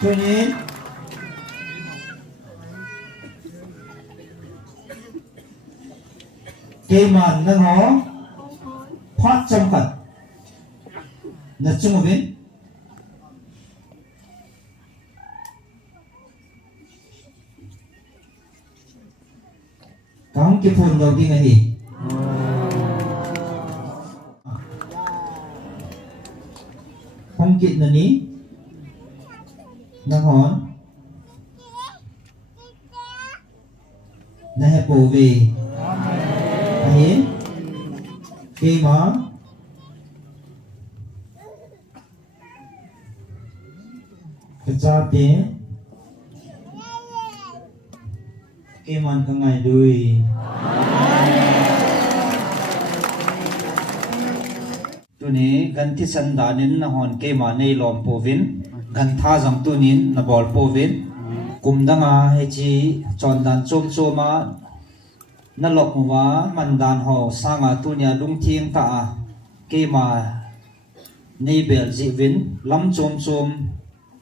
Tunin cây màn nâng hó thoát trong phật là chung một bên có cái phun đầu tiên là gì không kiện là ní nâng hó là hẹp bổ về thế cây mó cái cha té cây mòn cả ngày đuôi tu ní gần thi sân đá nín là hòn cây mòn này lòm po vin gần tha rằng tu nín là bol po vin cùng đăng à hay chi chọn đàn chôm chôm mà nó lộc hóa mình đàn hồ sang à tu nhà lung thiên ta cây mà này bể dị vin lắm chôm chôm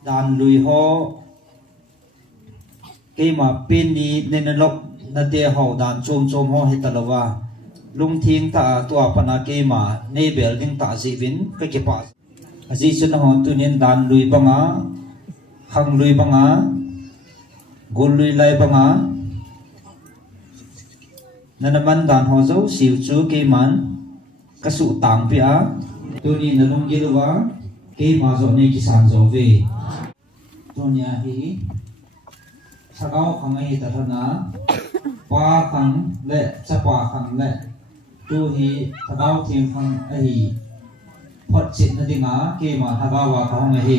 đàn lùi ho cây mà pin đi nên lộc na tia hồ đàn chôm chôm ho hết tala wa lung thiên ta tua pana cây mà này bể ding ta dị vin cái pa dị chân ho tu nên đàn lùi banga hang lùi banga gol lùi lai banga na naman dan ho zo siu chu ke man kasu tang pi a tu ni na lung gi wa ke ma zo ne ki san zo ve to nya hi sagao khang hi ta thana pa khang le cha pa khang le tu hi sagao thim khang a hi phot chit na dinga ke ma thagawa wa khang hi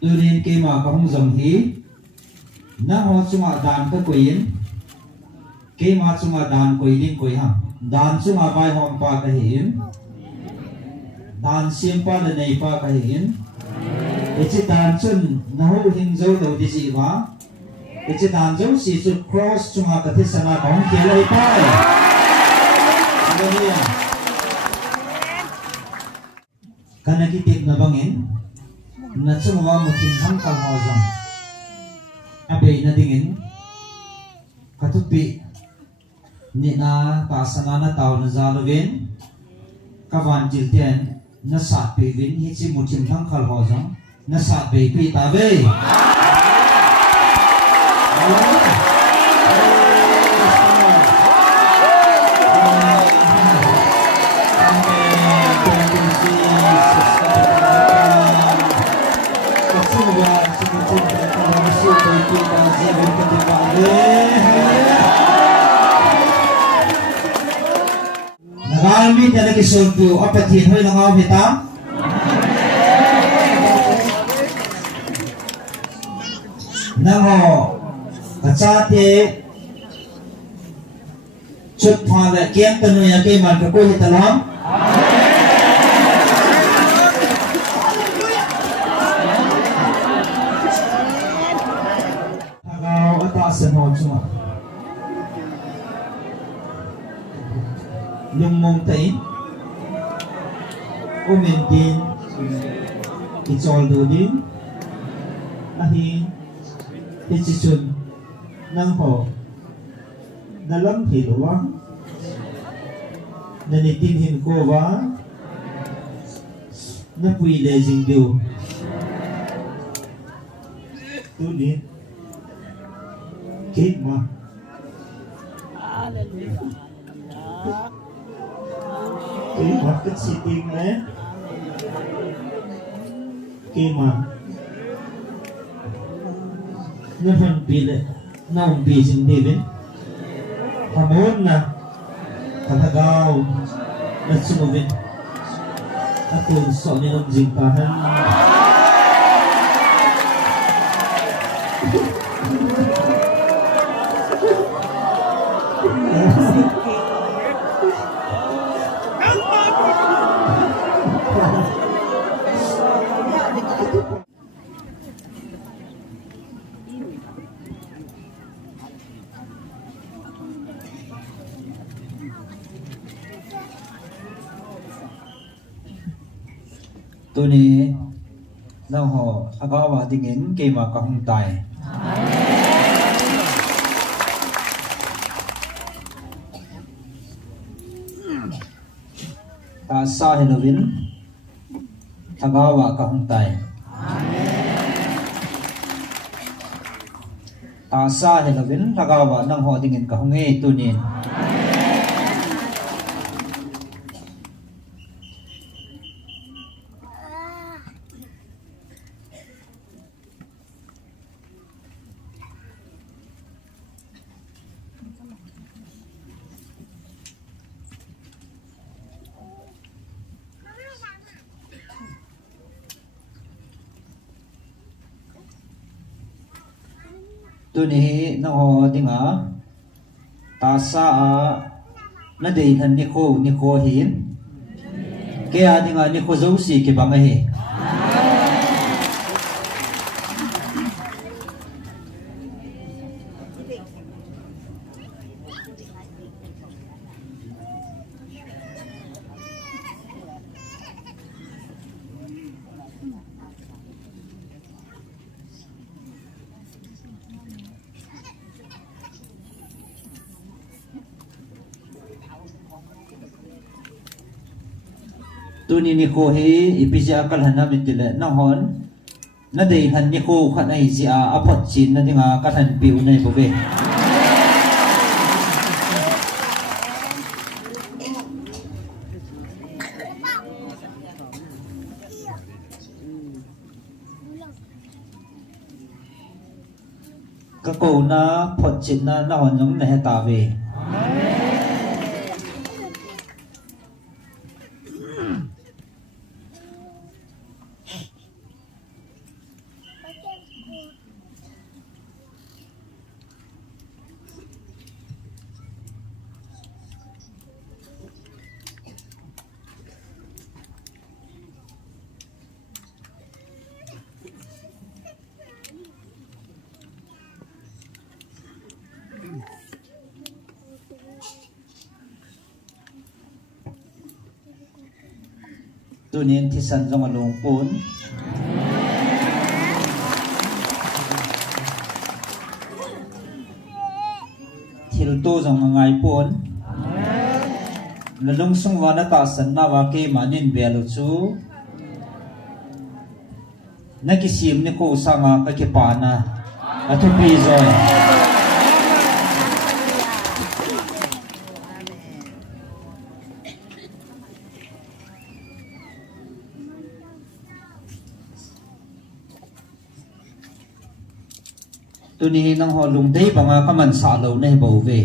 tu ni ke ma khang zong hi na ho chunga dan ka koin ke ma chunga dan koi din koi ha dan chunga bai hom pa ka hin dan sim pa le nei pa ka hin e chi dan chun na ho hin zo lo di si wa e chi dan zo si chu cross chunga ka thi sana kong ke lai pa hallelujah kana ki tip na bangin na chunga wa mu tin hang kal ho jang abe na dingin katupi ni na pasana na tao na zalovin kawan jilten na sat pe vin hi chi mutim thang khal ho jang na sat pe pi ta ve Nagalmi tala kisulpu apatin hoy langaw hitam nango kachate chut phale kiam tanu ya ke man ko hitalam agaw atasan ho chuma lung mong tain umintin ichol do din ahi ichichun nang ho dalam hilwa nanitin hin ko wa napui le jing do tu ni kit ma hallelujah cái mặt cách si tim đấy khi mà nó phần bị lệ nó bị sinh đi bên thà muốn nè thà cao nó chung bên thà tuần sợ nên ông dừng ta hơn tu ni nang ho agawa dingin ke ma ka hung tai ta sa helovin agawa ka hung tai ta sa helovin agawa nang ho dingin ka hung e tu ni tu ni na ho dinga ta sa a na dei than ni kho hin ke a dinga ni kho zo si ke bang he tu ni kho hi ipija kal hana mitile na hon na dei than ni kho khat ai si a aphot chin na dinga ka than piu nei bo ve ka ko na phot chin na na hon jong na he ta ve tu nin thi san jong along pun thil tu jong ngai pun la lung sung wa na ta san na wa ke manin belu chu na ki sim ni ko sanga ka ke pa na atu pi zoi tu ni nang ho lung dei banga ka man sa lo nei bo ve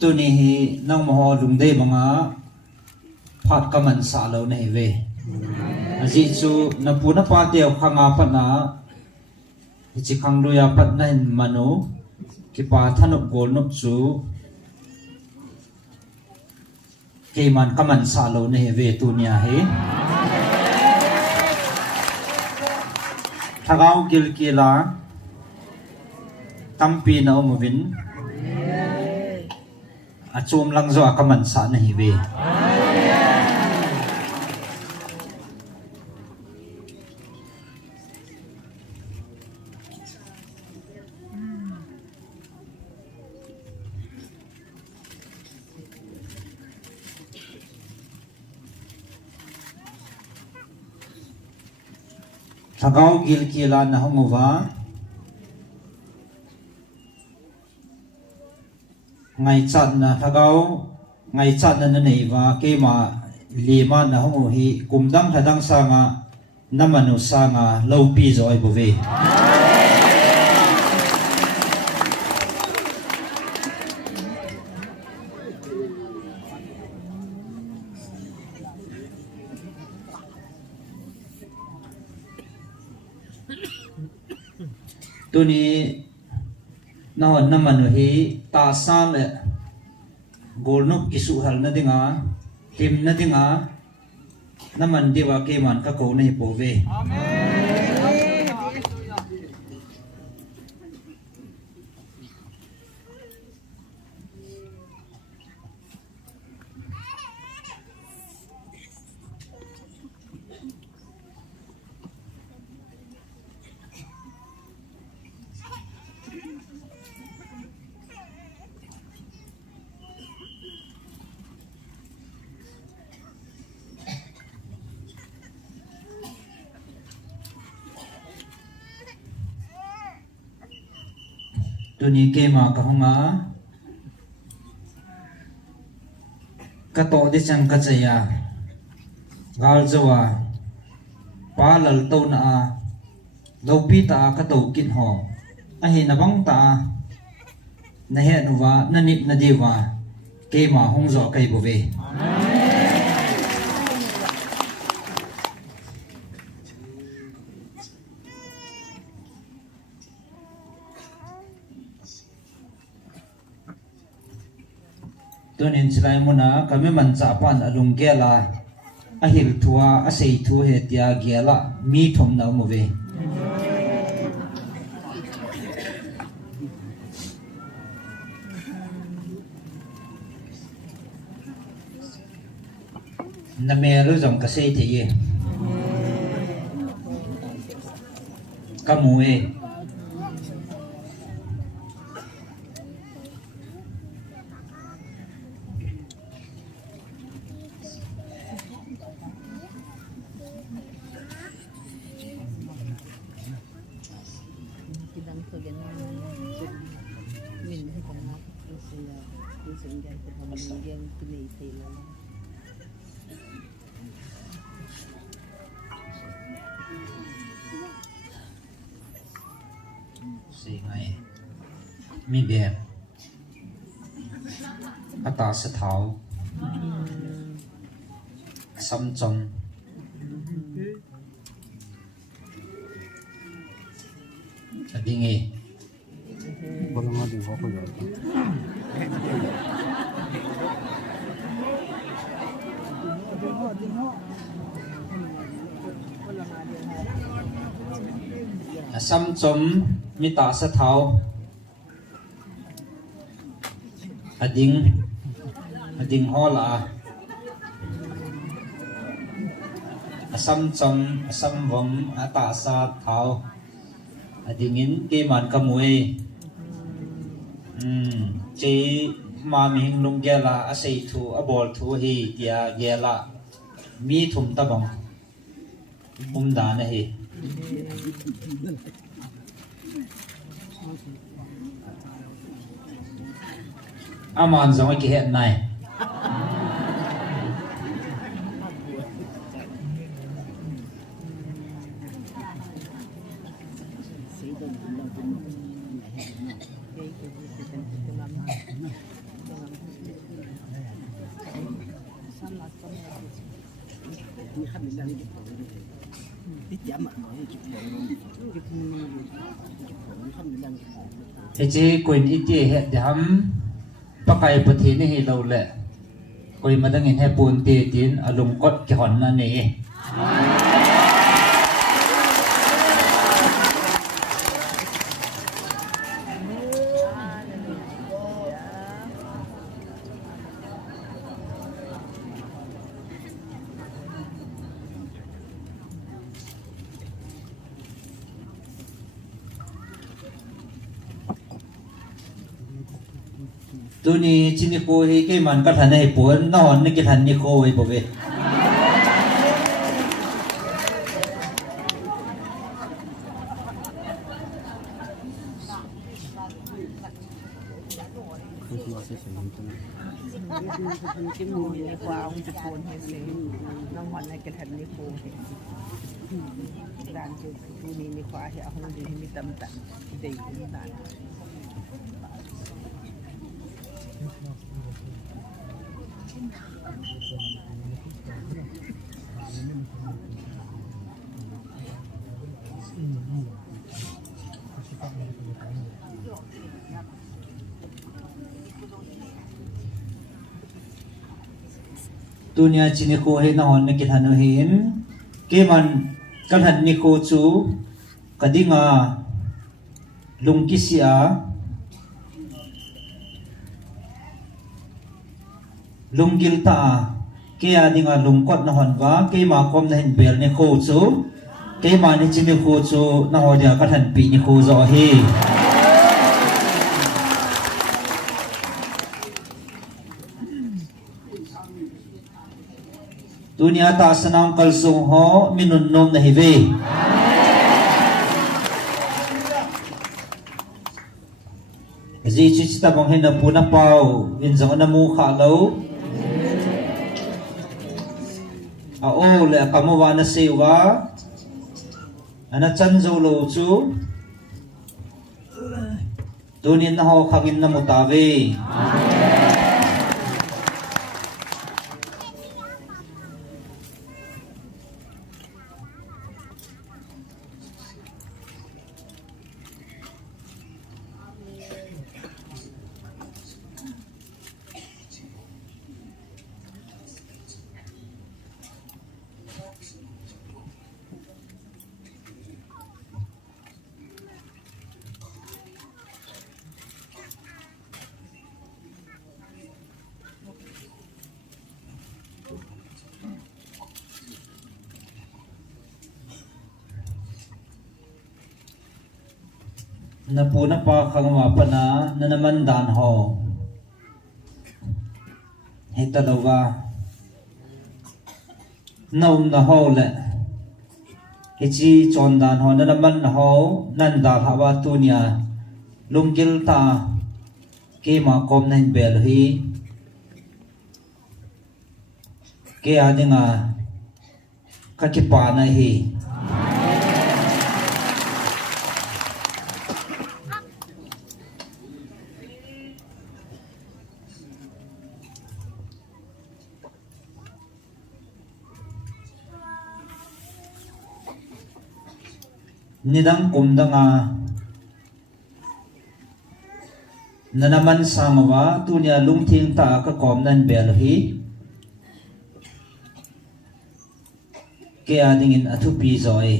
tu ni hi nang mo lung dei banga phat ka man sa lo nei ve aji chu na pu na pa te khanga pa na chi khang lu ya pat na hin manu ki pa thanop gol nop chu ke man ka man sa lo nei ve tu nia he thagau gil kila tampi na umovin achum lang zo akaman sa na hiwi thagau gil kila na humuwa ngày chặn là thagau ngày chặn là này và cái mà lima na hong hi kum dang thadang sanga namanu sanga lâu pi rồi bố về ตัวนี้นอนน้ำมันเฮตาซามโกลนกกิสุหัลนั่นดิงาทิมนั่นดิงาน้ำมันดีว่าเกมันก็โกในโปเวตัวนี้เกมากับหงากระโตดิจังกัจยากาลจวาปาลลโตนาโลปีตากระโตกินหออหินบังตาเนเหนวานนิบนดีวาเกมาหงจอไกบุเวตัวนี้สลายมุนาคำมันจับปันอลุงเกล่าอหิลทัวอาศัยทัวเหตียเกล่ามีทมนาวมเวนั่นเมรุจงกษัยที่ยี่กมูเอสิไงมีแบบอัตราสถาวซ้ำจมอะไรเงี้ยบางวันดีกว่าคนอื่นซ้ำจมมีตาสะเทาอดิ่งฮอลาซ้ำจมซ้ำวมตาสะเทาอดิ่งินเกมันกมวยเจมามิงลุงเกล่าอาศัยทูอบอลทูฮีเตียเกล่ามีถุมตะบังดานเฮอามันจะไม่เกี่ยนไหนไอ้เจ้ากุยนี่เจ้าเห็ดยำปะไก่ปะทีนี่ให้เราแหละกุยมาตั้งเงินให้ปูนเตี้ยจีนอารมณ์กดกี่หอนนั่นเองตัวนี้ชินิโคให้แกมันก็ทันให้ปวนนอนนี่ก็ทันนิโคไว้บ่เว้cái mùi này qua ông chụp phone hay gì nó hoàn này cái thành này phone thì đàn chụp phone này qua thì ông đi mi tâm tận để đàn tunia chini ko he na hon na kithanu hin ke man kalhan ni ko chu kadinga lungkisia lunggil ta ke adinga lungkot na hon wa ke ma kom na hin bel ni ko chu ke ma ni chini ko chu na ho dia kalhan pi ni ko zo hi dunia ta sanang kalsung ho minun nom na hive ji chi ta bang hen na puna pau in zong na mu kha lo a o le kamawa na sewa ana chan zo lo chu tunin na ho khagin na mutawe na puna pa khangwa pana na naman dan ho heta lowa naum na ho le hichi chon dan ho na naman na ho nan da hawa tunia lungkil ta ke ma kom nan bel hi ke adinga ka ki pa na hi nidang kumdanga nanaman sangwa tunia lungthing ta ka kom nan bel hi ke adingin athu pi zoi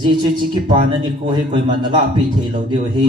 ji chi chi ki pana ni ko he koi man la pi the lo dio hi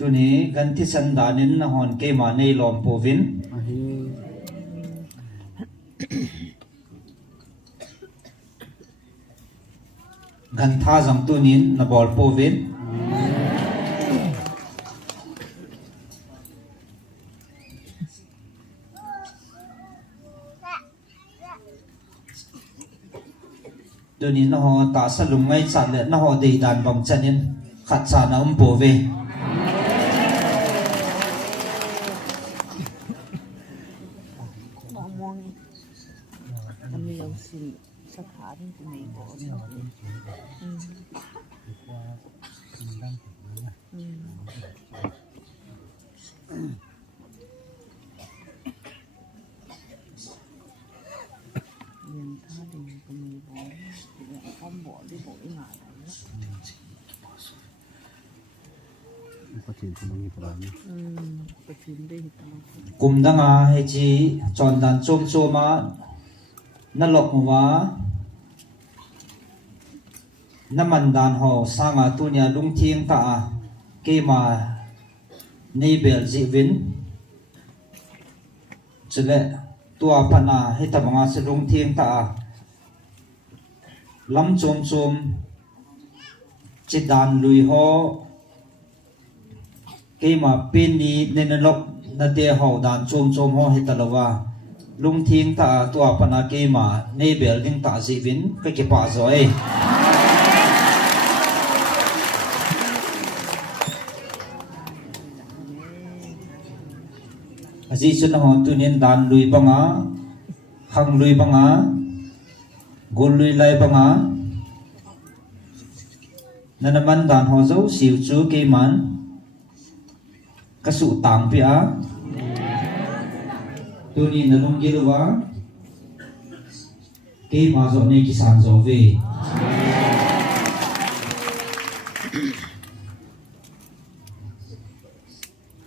tuni ganti sandanin na hon ke ma nei lom povin gan tha jang tunin na bol povin tuni na ho ta sa lungai chat le na ho dei dan bang chanin khat sa na pove kumdanga hechi chondan chom choma nalok wa namandan ho sanga tunia lungthing ta kema nei bel jivin chule tua pana hetamanga se lungthing ta lam chom chom chidan lui ho ke ma pin ni nenalok na te ho dan chom chom ho hitalawa lung thing ta tua pana ke ma nei building ta zivin ke pa zoi azi chun ho tunin dan lui banga hang lui banga gol lui lai banga nanaman dan ho zo siu chu ke man kasu tang pi a tuni nanung gilwa ke ma zo ne kisan zo ve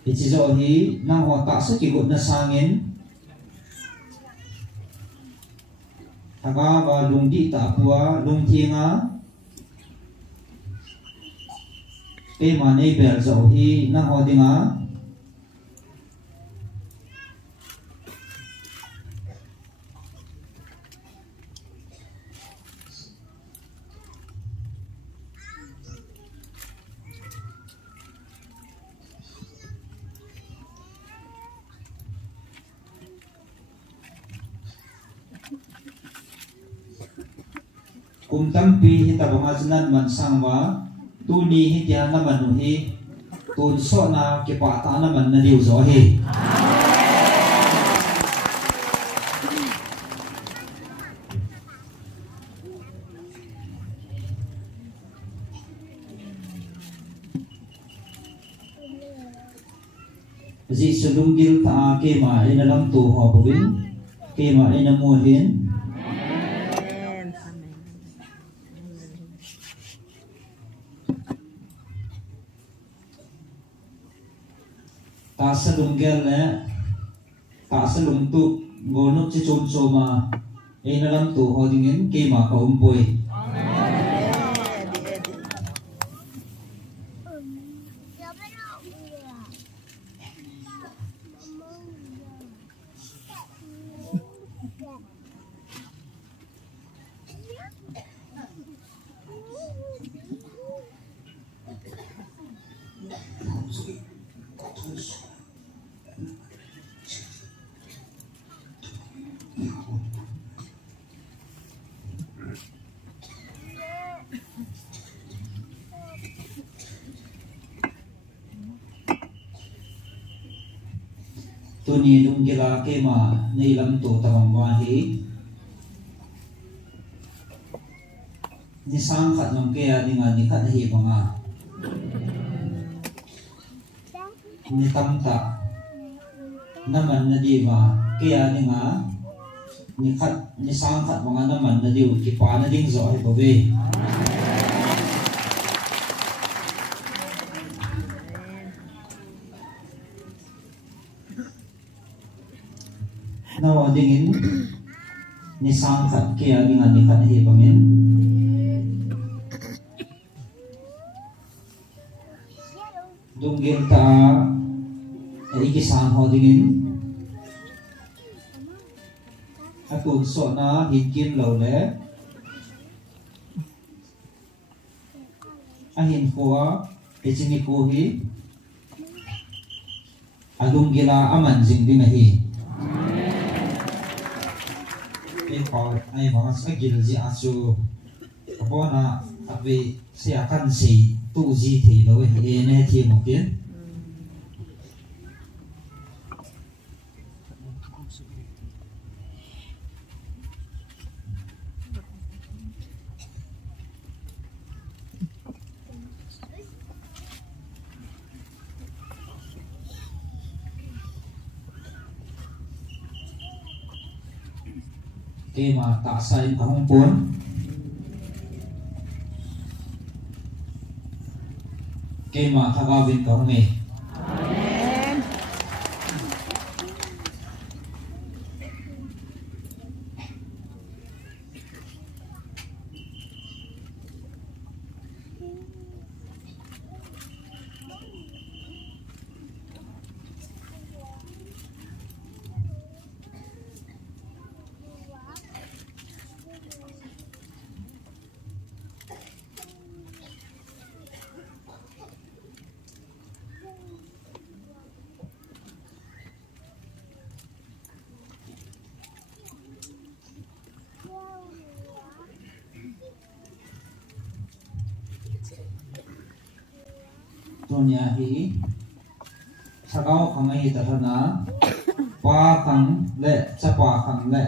ichi zo hi na ho ta sa ki gut na sangin haga wa lungdi ta puwa lung thinga ke ma nei bel zo hi na ho dinga kum tampi hita bangajinan man sangwa tuni hi dia na manu hi tun so na ke pa ta na man na diu zo hi ji sulung gil ta ke ma ina lam tu ho bovin ke ma ina mu hin ta salung gel ne ta salung tu gonok chi chom choma ina lam tu ho dingin ke ma ka umpoi tuni lung gila ke ma nei lam tu tamam wa hi ni sang khat nong ke a dinga ni khat hi banga ni tam ta naman na di wa ke a dinga ni khat ni sang khat banga naman na di ki pa na ding zo hi bobe nawa dingin ni sang khat ke a dinga ni khat hi bangin dunggil ta iki sang ho dingin atun so na hinkim lo le ahin kuwa echini ko hi adunggila aman jing ding hi Paul ai mà sẽ ghi gì à chú có na vì sẽ căn gì tu gì thì đối với này thì một tiếng khi mà tạ sai ở không cuốn khi mà thà vào viên có nghề tonya hi sagau khangai tarana pa khang le chapa khang le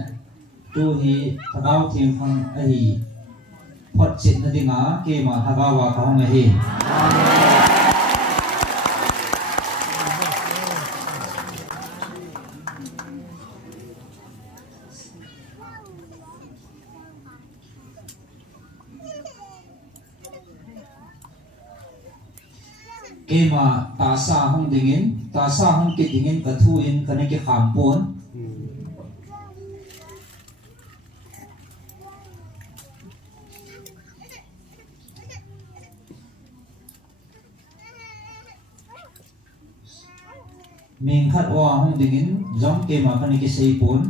tu hi sagau thim khang a hi phot chit na dinga ke ma hagawa ka hong hi kema tasa hong dingin tasa hong ki dingin ka thu in ka ne ki khampon ming khat wa hong dingin jong kema ka ne ki seipon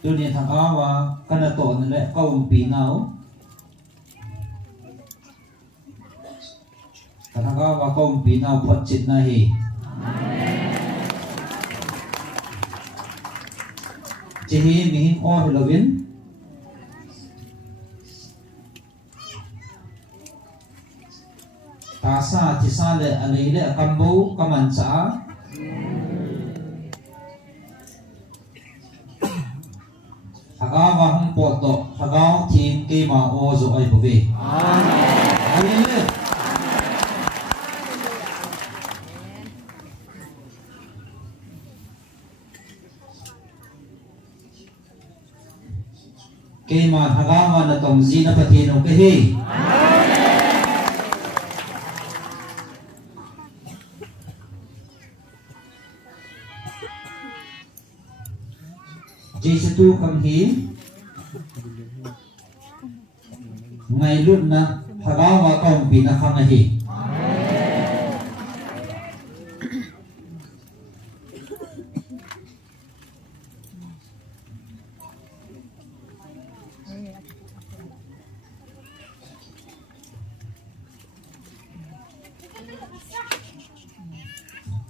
dunia thakawa kana to le kaum pinau thakawa kaum pinau phot chit na hi chihi mihin o hilovin tasa tisale alele kambo kamancha hagawa hong poto hagaw team kema ozo ay bobe amen kema hagawa na tong zina patino kehi Jesus tu kam hi ngai lut na hagawa kaum pina khang hi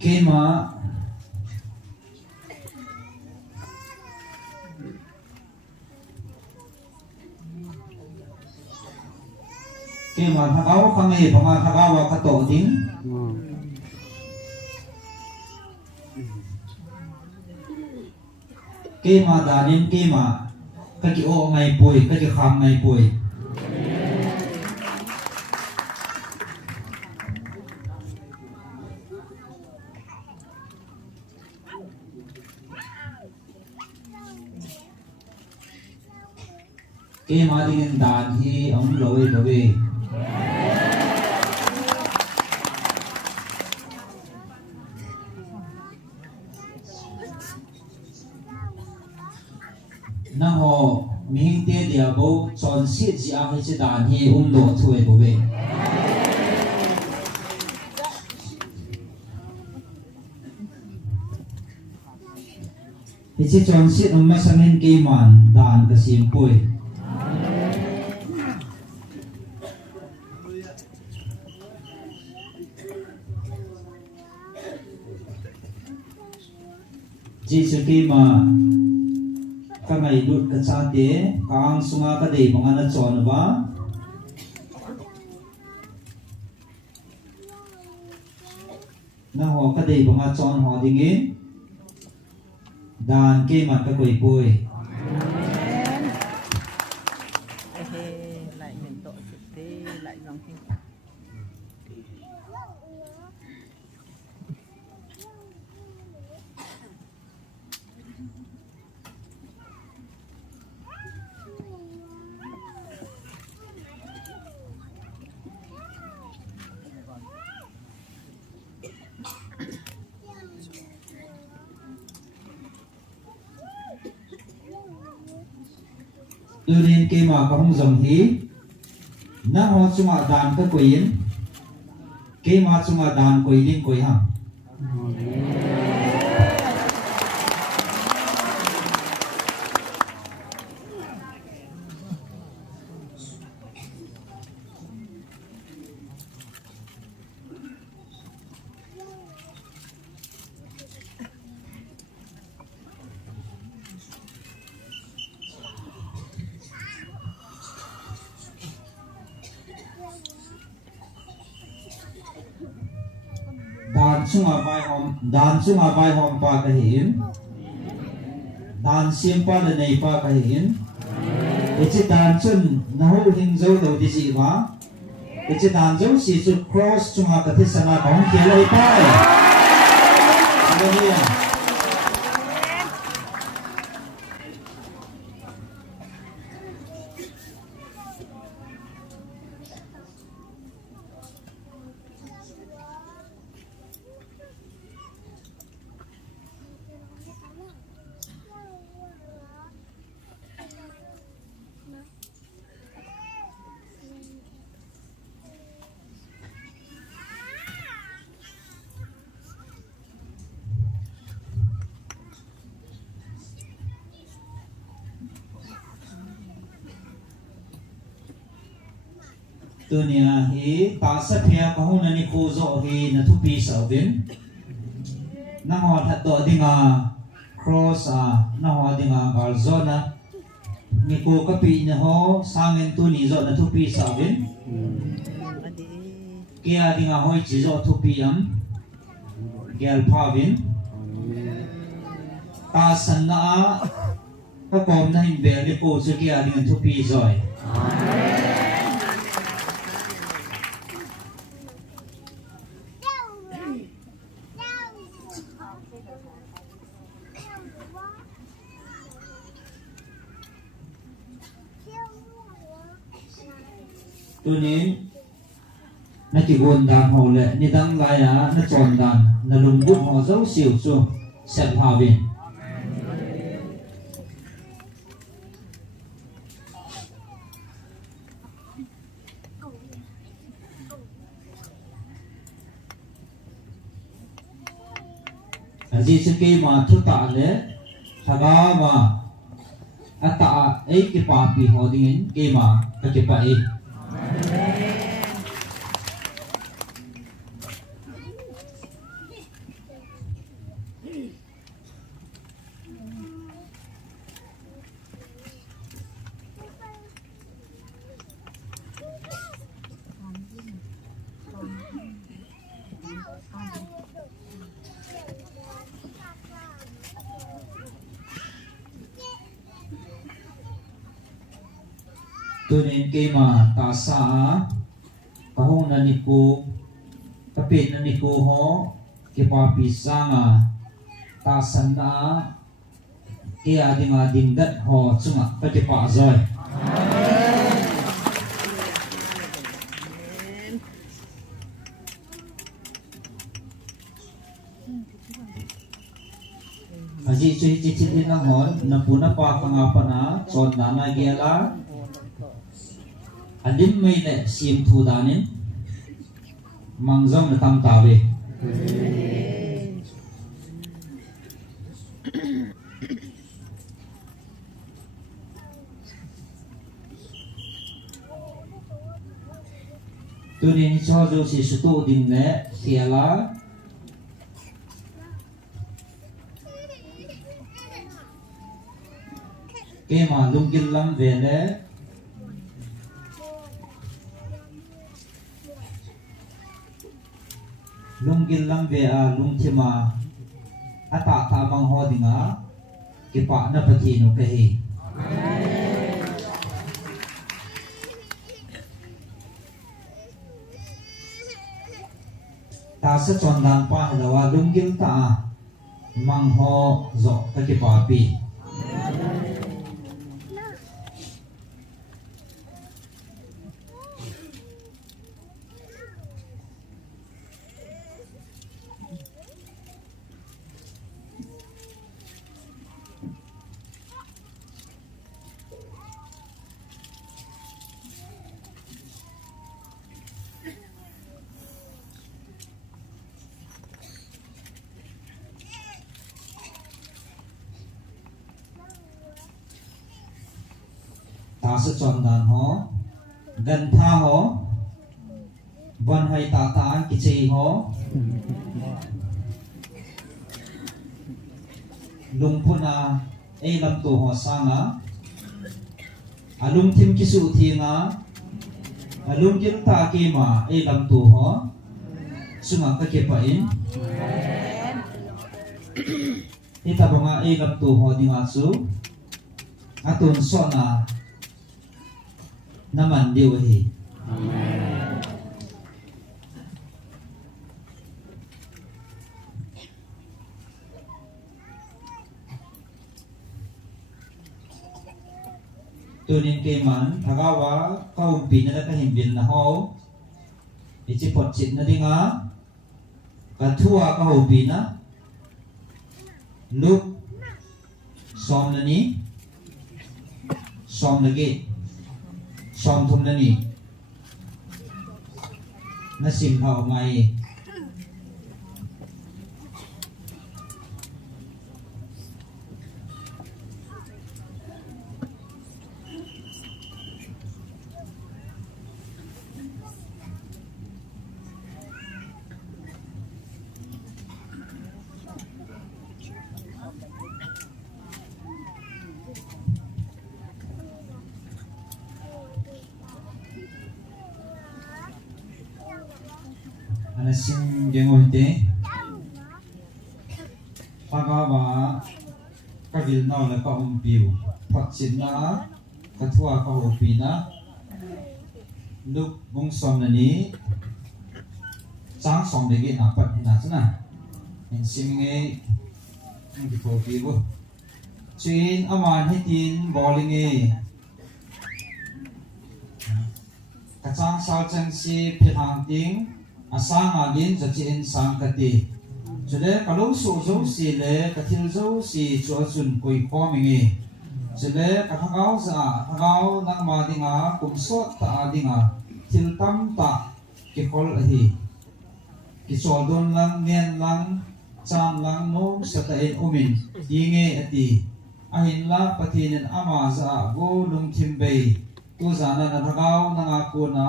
kema kema thagaw khangai phanga thagawa khato ding kema danin kema kaki o ngai poi kaki kham ngai poi kema dingin dan hi ang loe loe na ho ming te dia bo chon si ji a hi chi dan hi lo thui bo be hi chi chon si ma samin ke man dan ka sim poi Jesus kema kangai lut ka chate kang sunga ka dei banga na chon ba na ho ka dei banga chon ho dingi dan kema ka koi poi lại mình tội thực tế lại dòng hình Turin kema ka hong zong hi na ho chunga dan ka koin kema chunga dan koi din koi ha đàn sunga vai hom pa ka hin đàn sim pa le nei pa ka hin ichi đàn chun na ho hin zo lo di si ma ichi đàn zo si chu cross sunga ka thi sana nong ke lai pai hallelujah. Tunia hi ta sa phia ka hun ani ko zo hi na thu pi sa vin na ho tha to dinga cross na ho dinga gal zona ni ko ka pi na ho sangen tu ni zo na thu pi sa vin kia dinga hoi chi zo thu pi am gel pha vin ta san na ka kom na hin be ni ko su kia dinga thu pi zoi tunin na ki gon dan ho le ni dang lai na chon dan na lung bu ho zo siu chu set ha vin aji se ke ma thu ta le thaga ma ata ei ki pa pi ho ding ke ma ka ke pa ei tunin ke ma ta sa ka hong na ni ko ka pe na ni ko ho ke pa pi sanga ta san na ke a ding dat ho chunga ka ke pa zoi aji chui chi chi na ho na puna pa ka nga pa na chon na na ge la adim mai le sim thu danin mangjong na tam ta ve tunin cho jo si su tu ding le hiala ke ma lung gil lam ve le lung gil lam ve a lung thima ata ta bang ho dinga ke pa na pathi no ke hi ta sa chon dan pa lawa lung gil ta mang ho zo ka ke pa pi ta sẽ chọn đàn ho gần tha ho van hay ta ta cái gì ho lung phuna e lam tu ho sanga alum thim kisu thinga alum kin ta ke ma e lam tu ho sunga ka ke pa in Ita banga e lam tu ho ding asu atun so na naman diu hi tunin ke man thagawa kau pin na ka himbin na ho ichi pot chit na dinga ka thua ka ho pin na lúc som na ni som na ge som thum na ni na sim hao mai sim gengo te pagawa kavil na la ka umpiu phatchin na kathua ka hopina luk bung som na ni chang som de ge na pat na chana in sim nge ngi pho pi bo chin aman hitin bowling e ka chang sao chang si phang ting asang agin jachin sang kati chule kalau so zo si le kathil zo si chua chun koi ko mingi chule kathangau sa thangau nang ma dinga kumso ta dinga thil tam ta ki kol hi ki chodon lang nen lang cham lang nom sata in umin inge ati ahin la patinin ama za go lung thimbei tu zana na thangau nanga ko na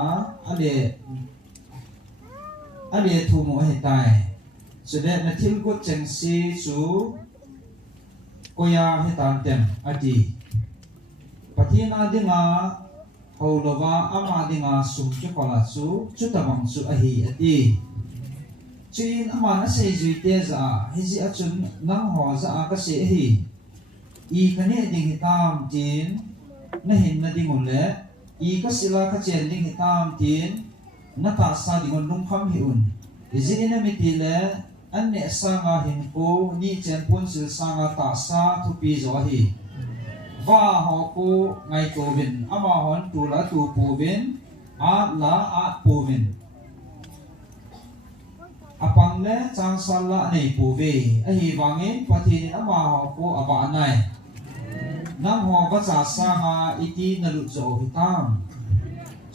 ale thu mo he tai so that na thil ko chen si chu koya he tan tem ati pathina dinga holova ama dinga sum chu kola chu tamang chu ahi ati chin ama na se jui te za hi ji achun nang ho za ka se hi I kane ding hitam tin na hin na dingon le I ka sila ka chen ding hitam tin na ta sa dingon lung kham hi un ji ina mitile anne sanga hin ko ni chen pon sil sanga ta sa thu pi zo hi va ho ko ngai to vin ama hon tu la tu pu vin a la a pu vin apang le chang sala nei pu ve a hi wangin pathin ama ho ko aba nai nang ho ba cha sanga iti na lu zo hitam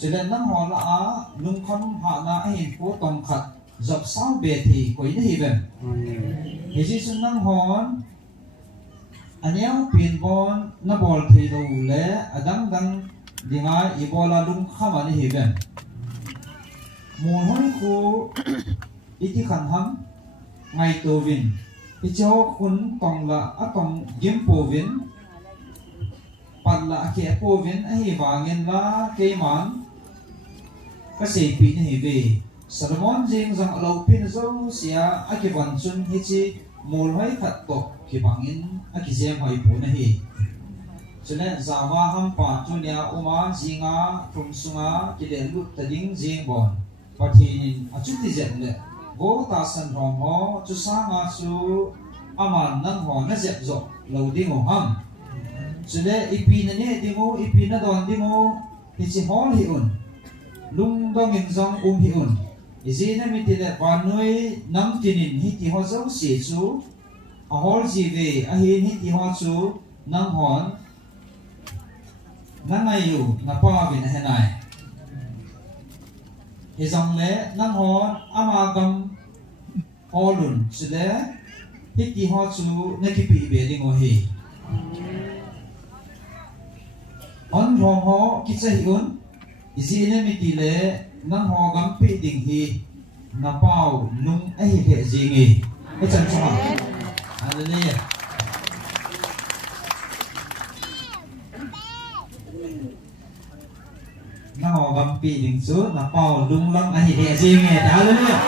Chile nang ho la a lung kham ha na a hin ko tong khat dập sao bề thì có ý hi về thì chỉ xin năng hòn anh em pin bon na bol thì đâu lẽ adang dang đi ngay ibola lung khăm anh hi về mùa hôi khu ít khăn hâm ngày tô vin ít cho khun tòng là á tòng game po vin pan là kia po vin anh hi vàng là cây mán cái gì pin hi về Salomon jing zang alo pin zo sia aki ban chun hi chi mul hoi khat to ki bangin aki jem hoi pu na hi chune zawa ham pa chunia uma jinga thum sunga ki le lut ta ding jing bon pathin achu ti jem le go ta san rom ho chu sa nga chu aman nang ho na zep zo lo ding ho ham chune ipi na ne dingo ipi na don dingo hi chi hol hi un lung dong in zong hi un Izina mitile panoi nam tinin hiti ho zo si chu a hol ji ve a hin hiti ho chu nang hon nang ayu na pa vin henai izang le nang hon ama gam holun sile hiti ho chu na ki pi be ding o hi on rom ho ki cha hi un izina mitile nang ho gam pi ding hi na pau lung ai he jingi ai chan chong hallelujah nang ho gam pi ding chu na pau lung lang ai he jingi hallelujah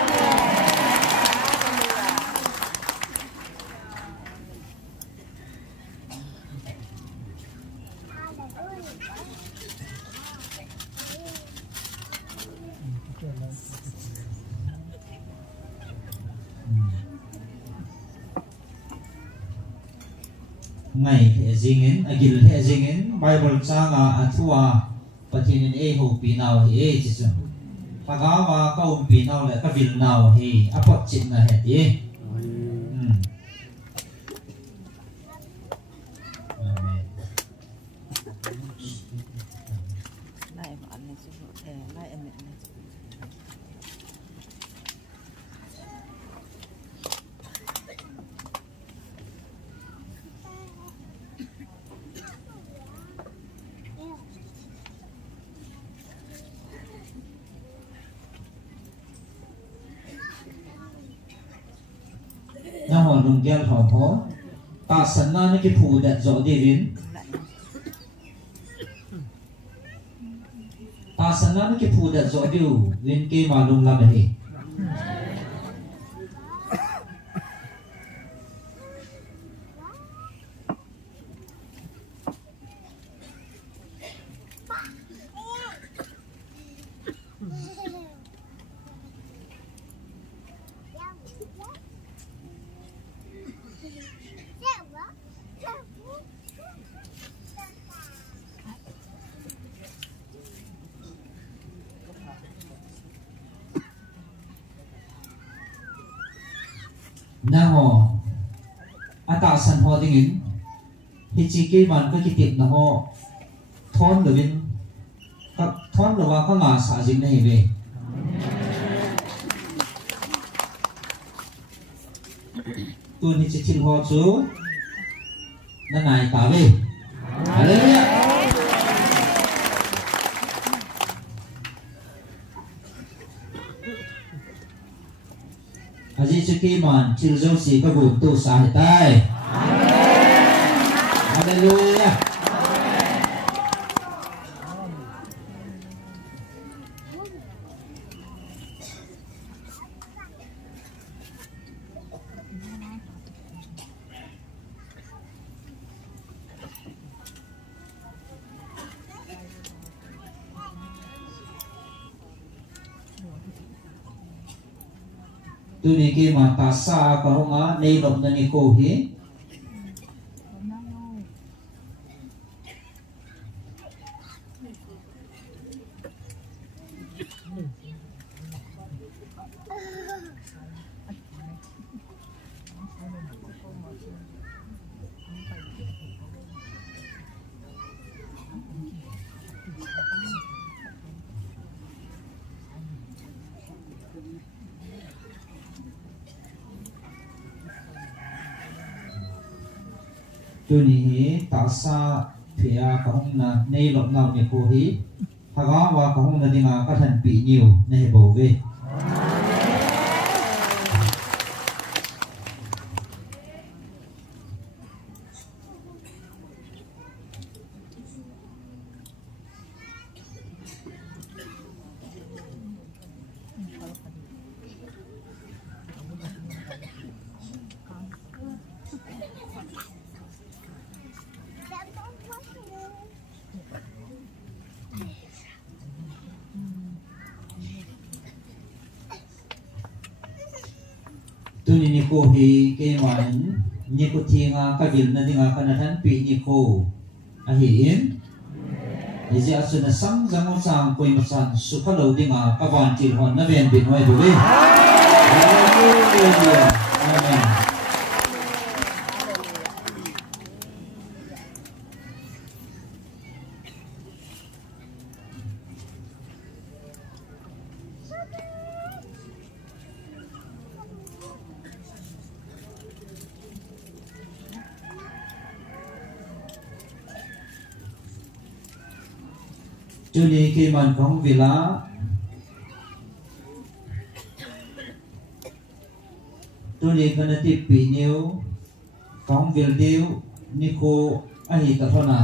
ngay the jingin agil the jingin Bible changa athua pathin e ho pinau he chi chu pagawa ka pinau le ka vil nau he apot chin na he ti lại mà anh này chứ lại em này na ho lung gel ho ho ta sanna ne ki phu dat zo di vin ta sanna ne ki phu dat zo diu vin ke ma lung la he na ho ata san ho dingin hi chi ke man ka ki tip na ho thon lo vin ka thon lo wa ka nga sa jin nei ve tu ni chi chin ho chu na nai ta ve hallelujah Aji chiki man chilzo si ka bu tu sa he tai hallelujah tu ni ki ma ta sa ka honga nei lop na ni ko hi tu ni hi ta sa phia ka hong na nei lop na ni ko hi thaga wa ka hong na dinga ka than pi niu na he bo ve tu ni ko hi ke man ni ko thinga ka vil na dinga ka na than pi ni ko a hi in Isi asuna sang zangon sang koi masan supalo dinga ka van til hon na ben bin wai du ve hallelujah amen Chu ni ki man khong vila tu ni kana ti pi niu khong vil diu ni ko a hi ta thona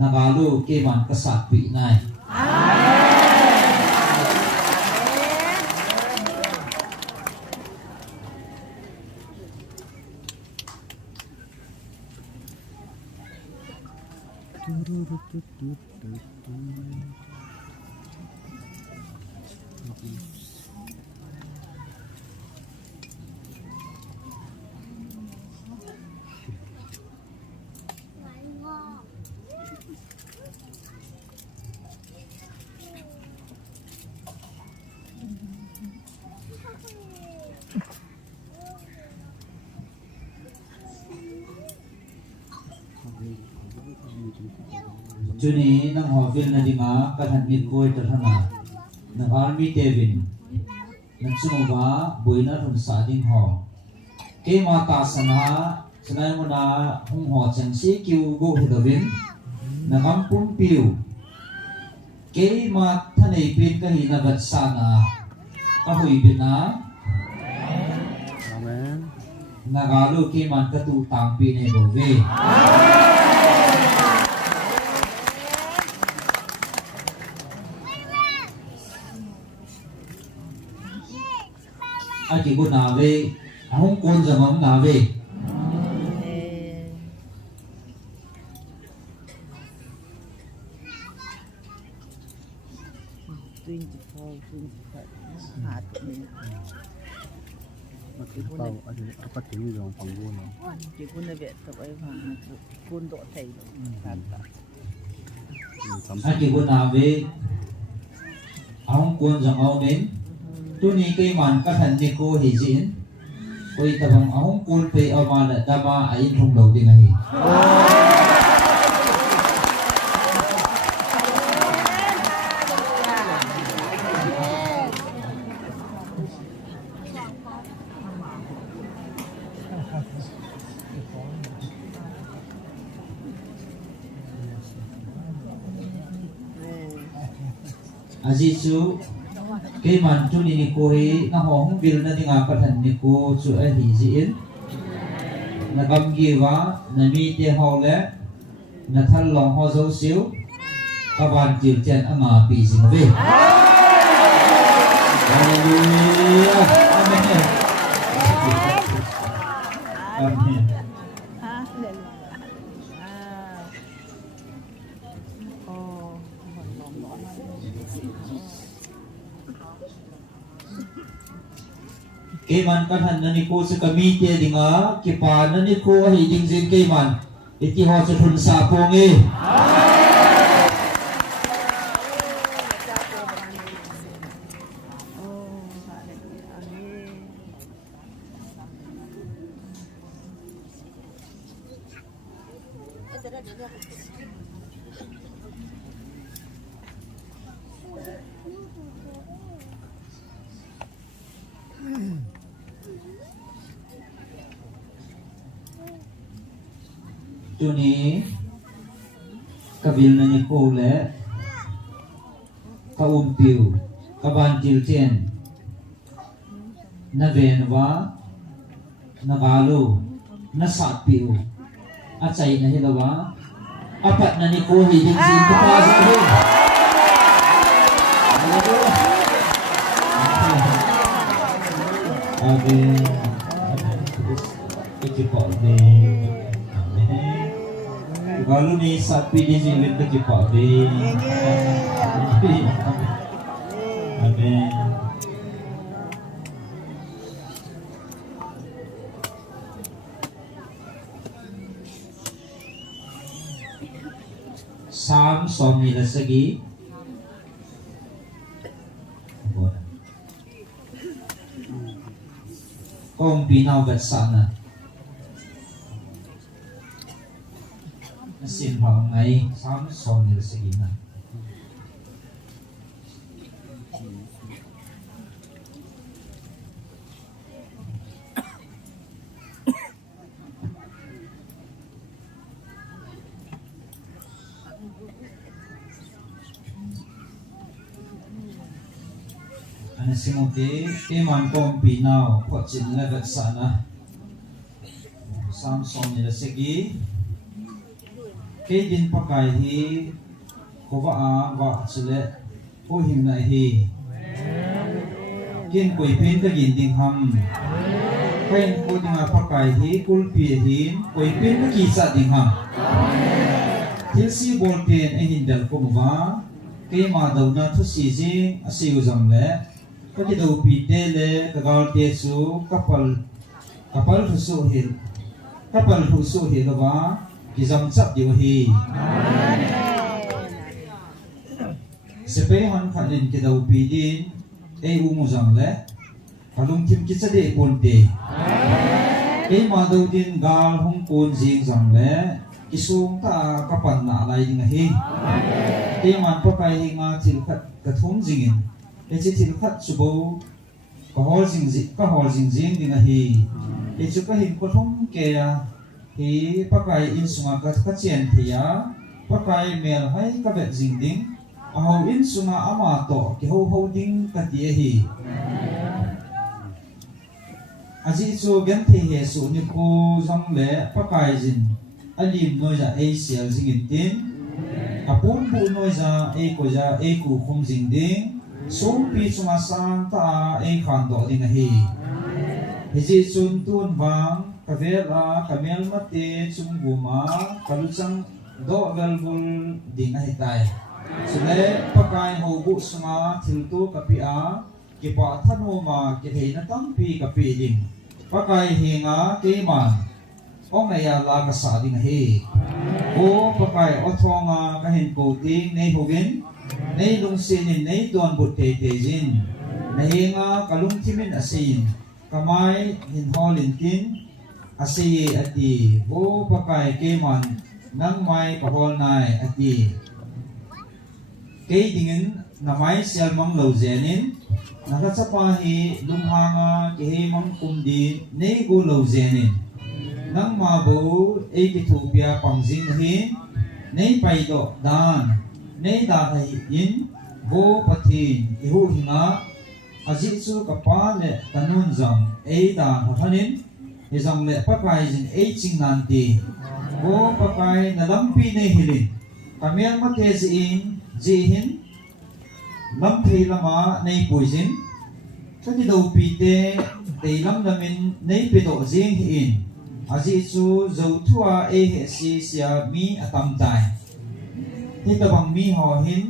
nagalu ki man ka sa pi nai Juni nang hovil na dinga kathan mit koi tathana nang army Devin nang sumuba boina thun sa ding ho ke ma ta sana sanai mo na hung ho chang si kiu go hedovin nang ampun piu ke ma thanei pin ka hi na gat sana ka hui bina Amen. nagalu ke man ka tu tang pi ne bo ve Aki ko nawe, ahong kon zamam nawe. Makipau ada apa tinggi dong panggung. Chỉ quân là viện tập ấy và quân độ thầy Aki ko nawe, ahong kon zamam nen. Tu ni kay man kathan ni ko hijin. Koi tabang ahong kon pe amala dama ayin thong daw din ahi. Aji chu kay man tu ni ko hi na hong bil na dinga kathan ni ko chu a hijin. Na gam gi wa na mi te ho le na thal long ho zo siu ka ban jil chen anga pi sing ve. Hallelujah. Amen. Amen. Keman kathan na ni ko sa kamite dinga kipa na ni ko hi ding zin keman iti ho sa thun sa pong eh. Tu ni kabil na ni ko le ka umpiu ka ban til chen na venwa na galo na sapiu achai na hilawa apat na ni ko hi ding sin ka pa sa ho Amen. Kalau ni sapi di sini kita cepat deh. Amen. Sam suami lagi. Kong pinau kat sana. Xin phẳng ngày sáng son như sẽ gì này. Anh xin một cái màn công pin nào phát triển là vật sản à. Sáng son như sẽ gì. Cái din pakai hi ko wa chile ko him na hi kin koi pin ka gin ding ham kain ko dinga pakai hi kul pi hi koi pin ka ki sa ding ham til si bol pen e hin dal ko wa ke ma dau na thu si ji asiu jam le ka ki dau pi te le ka gal te su kapal thu su hi lo wa Kizam sap diwa hi. Sepe han khanin ke dau pi din e umu jang le kalung kim ki chade ponte e ma dau din gal hong kon jing jang le kisung ta kapan na lai ding hi ke man pa kai hi nga thil khat ka thum jingin e chi thil khat chubo ka hol jing ding hi e chu ka hin ko thum ke ya hi pa kai in sunga ka chen thia pa kai mel hai ka ve jing ding a ho in sunga ama to ki ho ding ka ti hi aji chu gen the he su ni ko jong le pa kai jin alim noi ja a sial jing tin apun bu noi ja a ko ja a ku khum jing ding sum pi chunga sang ta a khan do ding hi ji chun tun bang ka vela kamel mate chung guma kaluchang do vel bul ding hi tai sule pa kai ho bu sunga thil tu kapia ki pa thanu ma ki theina tam pi ka pi ding pakai hinga ke man ong ya la ka sa ding he o pakai othonga ka hin ko ding nei hovin nei lung sin nei don but te te jin nei nga kalung thimin asin kamai hin holin tin asi ati o pakai ke man nang mai ka hol nai ati ke dingin namai sial mang lo zenin nakachapa hi lumhanga ke he mang kumdi nei go lo zenin nang ma bo e ki thupia pangjing hi nei pai do dan nei da hai in bo pathin i hu hinga aji chu kapa le kanun jam e da hanin e jam le papai jin e ching nan ti bo papai na lampi nei hilin kamel ma te ji hin lam thei lama nei poisin ka ki do pi te lam lamin nei pe do jing hi in aji chu zo thua e he si sia mi atam tai hi ta bang mi ho hin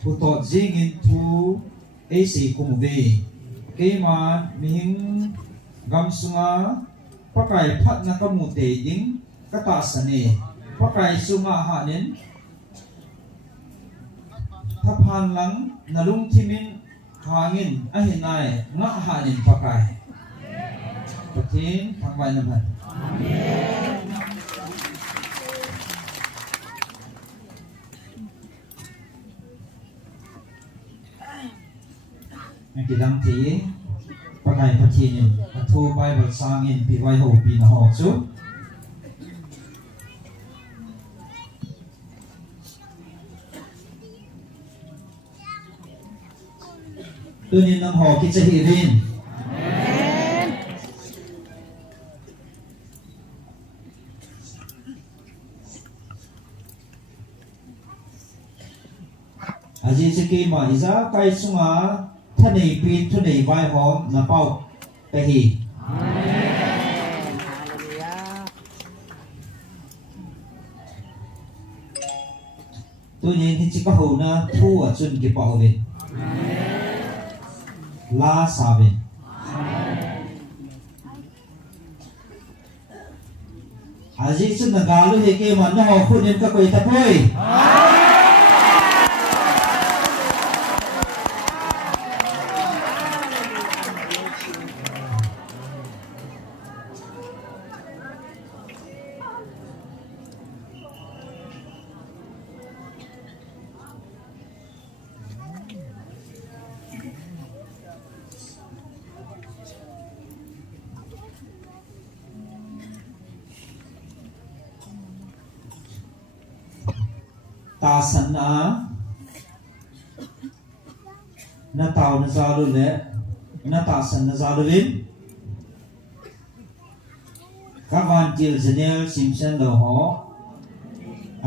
thu to jing in thu e si kum ve ke ma mi hing gam sunga pakai phat na ka mu te ding ka ta sane pakai sunga ha nen thaphan lang nalung thimin hangin ahinai nga hanin pakai patin thangbai naman amen ang kidang ti pakai patin athu bible sangin pi wai ho pi na ho chu tunin ng ho kitsahirin aji siki ma iza kai sunga thanei pin thunei vai hom na pau pehi tunin hi chika ho na thu a chun ki pau vin la sabin aji chun na galu he ke man na ho khunin ka koi ta koi ta san na tao na zalu le na ta san na zalu vin kavan til janel simsan do ho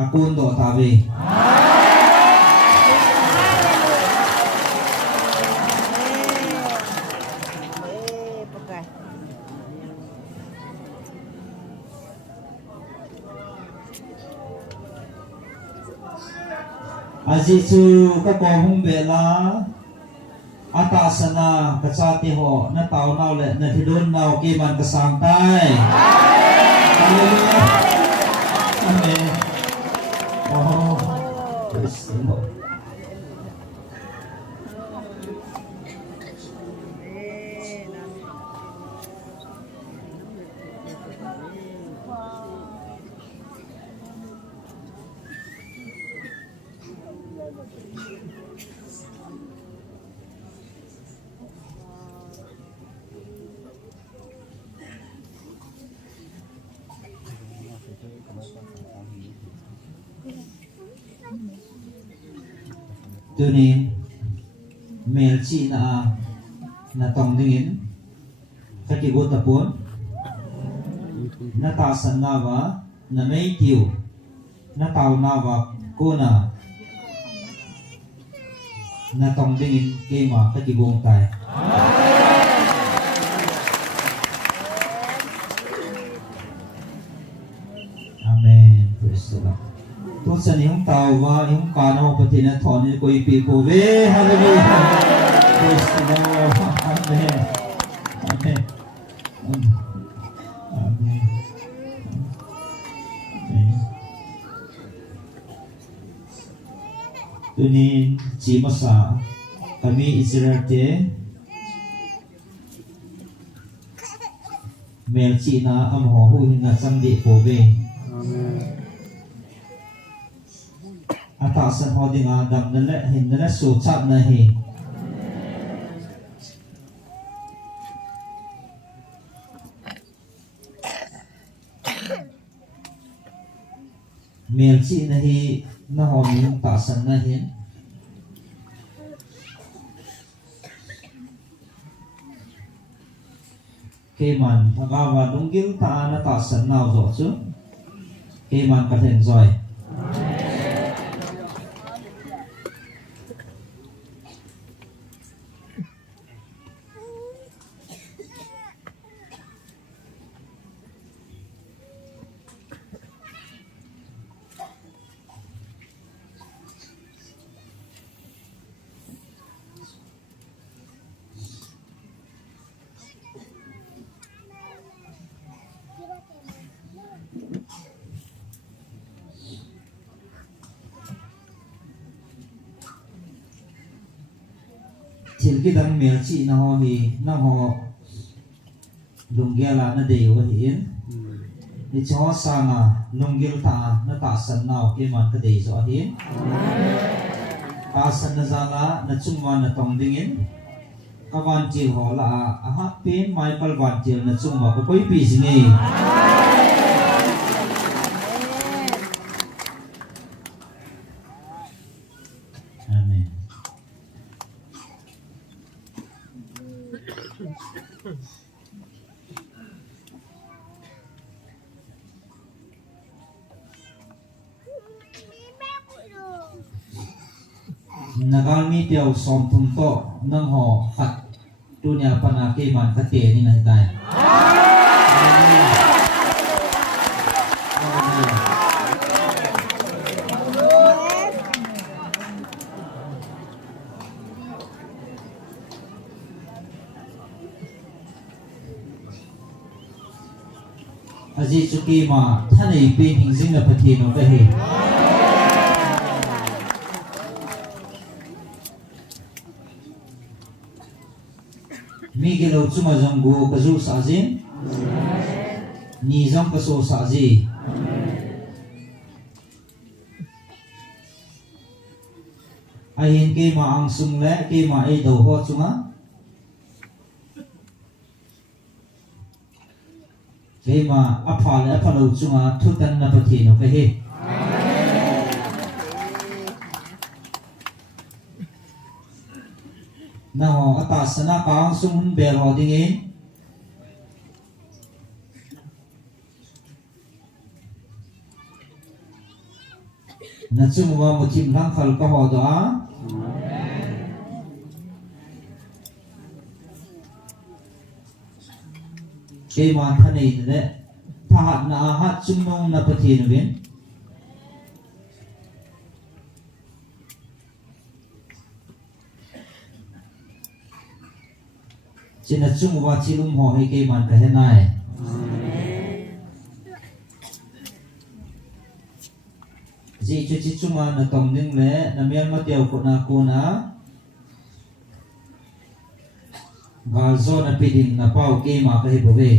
akun do ta ve aji chu ka ko hung be la ata sana ka cha ti ho na taw naw le na thidon naw ke man ka sang tai hallelujah amen oh praise the Lord tunin melchi na tong dingin kakigot apon na tasan nawa na may tiyo na tao nawa kuna na tong dingin kema kakigong tayo. Amen. Praise the Lord. Tốt sa yung tao wa yung kano pati na thon ko ipipo ve hallelujah. Praise the Lord. Amen. Amen. Amen. Tunin si masa kami Israel te melchi na amho hu na samdi po ve. Amen. Atasan ho ding adam na le hin na so chat na hi. Melchi na hi na ho yung tasan na hin. Keman agawa dunggil ta na tasan na zo chu. Keman ka then joy. Til cái đăng melchi na ho hi na ho lungia la na dei wa hin ni cho sanga lungil ta na ta san nau ke man ka dei zo hin ta san na zala na chungwa na tong dingin kawan chi ho la a ha pen mai pal wan chi na chungwa ko koi pi singi amen. Nagalmi tiaw som thum to nang ho khat dunia panake man kate ni nai tai. Aji chuki ma thanei pe hing jing na phathi no ka he. Mi gelo chuma janggo kazu sajin ni jang kaso saji ahin ke ma ang sung le ke ma e do ho chunga ke ma apha le apha lo chunga thutan na pathi no ka he na ho atasana kaang sung bel ho dingin na chung wa mutim lang khal ka ho da ke ma thanei ne tha na ha chung nong na pathi no bin China chung wa chilum ho he ke man ka henai ji chu chi chung na tong ning le na mel ma tiaw ko na gal zo na pidin na pau ke ma ka he bove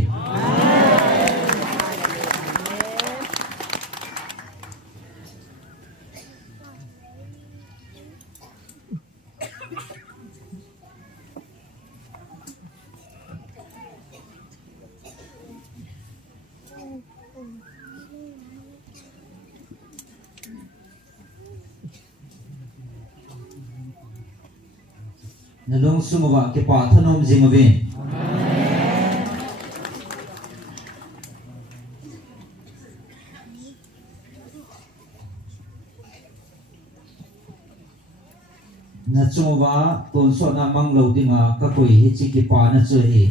nalung sumuwa ke pa thanom jingavin na chungwa tonso na manglo dinga ka koi hi chi ki pa na chu hi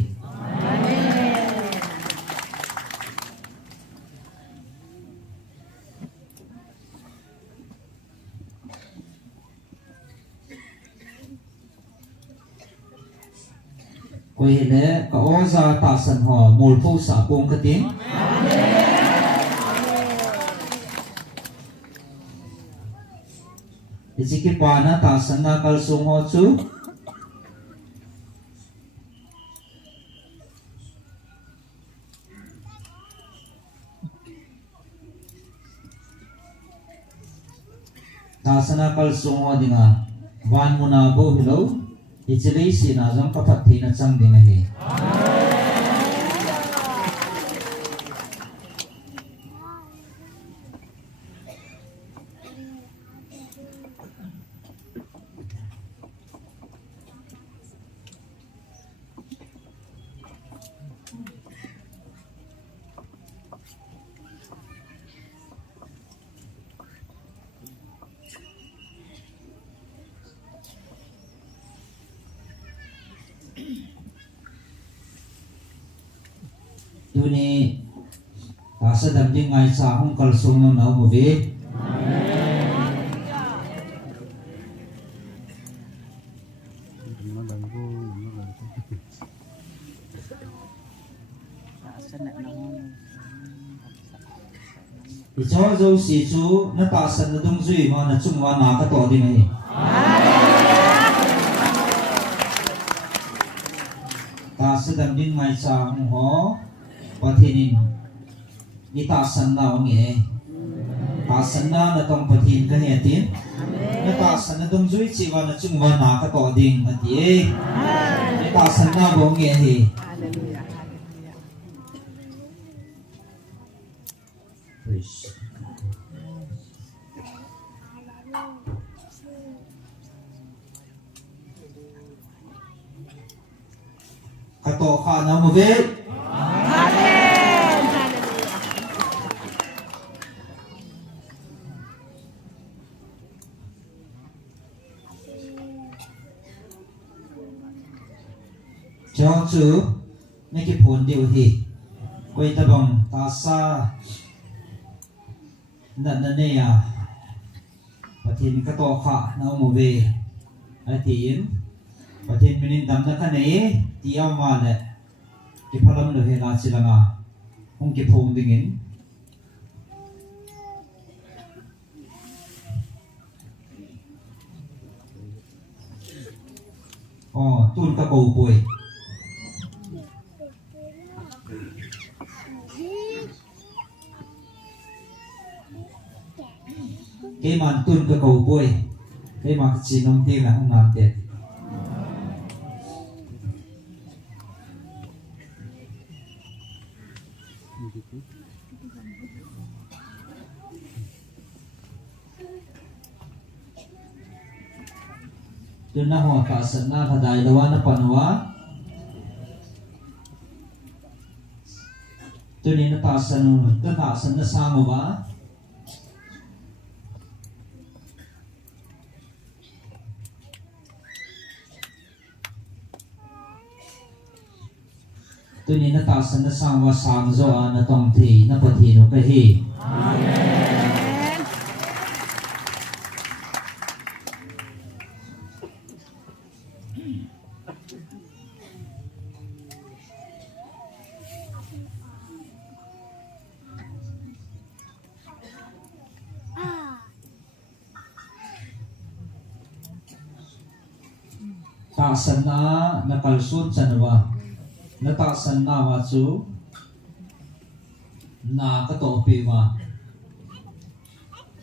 koi le ka oza ta san ho mul phu sa pong ka tin Isi pa na ta san na kal sung ho chu ta san na kal sung ho dinga van muna bo hello ichilei si na jong ka phat thina chang dinga hi Tuni asa damding ngai sa hong kal sung no nau mo ve nó đang vô nó là Asa na nang ichaw zo si chu na ta san na dung zui ma na chung wa na ka to ding hi ta sa damding ngai sa hong ho pathinin ni ta san na nge ta san na na tong pathin ka he tin na ta san na dung zui chi wa na chung wa na ka to ding ati ni ta san na bo nge hi Hallelujah. Kato ka na mo ve Chào chú mấy cái phồn điều hi quay ta bằng ta sa nè nè à và thiên cái to khả nó một về ai tiền và thiên mình đâm ra cái này thì ao mà nè cái phật lâm được hay là chỉ là ngà không cái phồn đình in tuôn cái cầu bụi cái màn tuôn cái cầu bụi cái mà chỉ nông tiền là không làm tiền tuôn na hoa cả sân na thật đại đâu na panwa tuôn ini ta sân na sang mà tôi nhìn nó ta sân nó sang và sang rồi nó tòng thì nó bật thì nó cái hi ta sân na kalsun chân wa na ta san na wa chu na ka to pi wa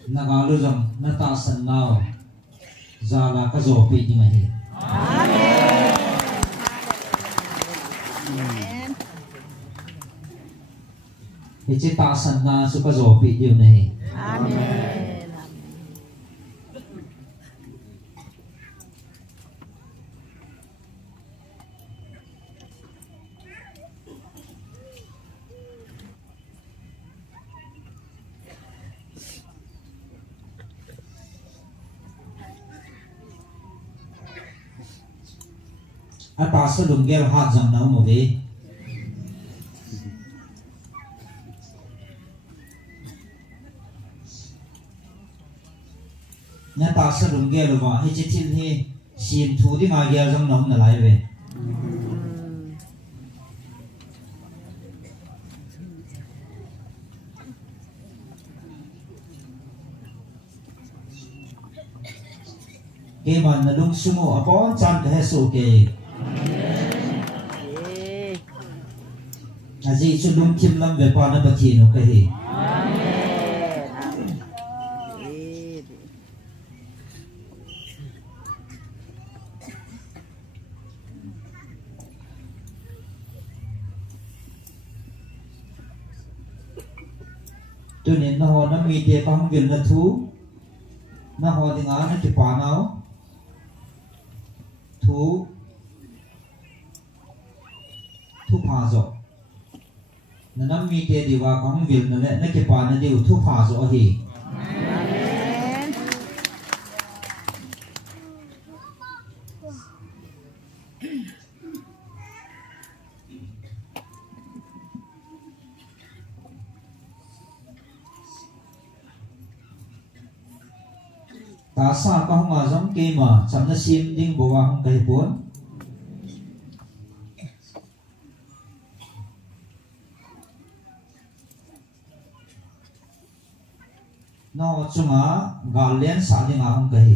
na ga lu jong na ta san na za la ka zo pi ding hi hi chi ta san na su ka zo pi diu nei Amen. ata sa lunggel hat jam na mo ve nya ta sa lunggel wa he chi thil he sim thu di nga gel jam na lai ve ke man na lung sumo apo chan ka hesu ke aji chu lung kim lam ve pa na pathi no ka hi tu nen na ho na mi te pang vil na thu na ho dinga na ki pa nao thu pha zo na nam mi te diwa pang vil na le na ki pa na diu thu pha zo hi ta sa ka hong a jong ke ma cham na sim ding bo wa hong kai pon no chunga galen sa ding a hong kai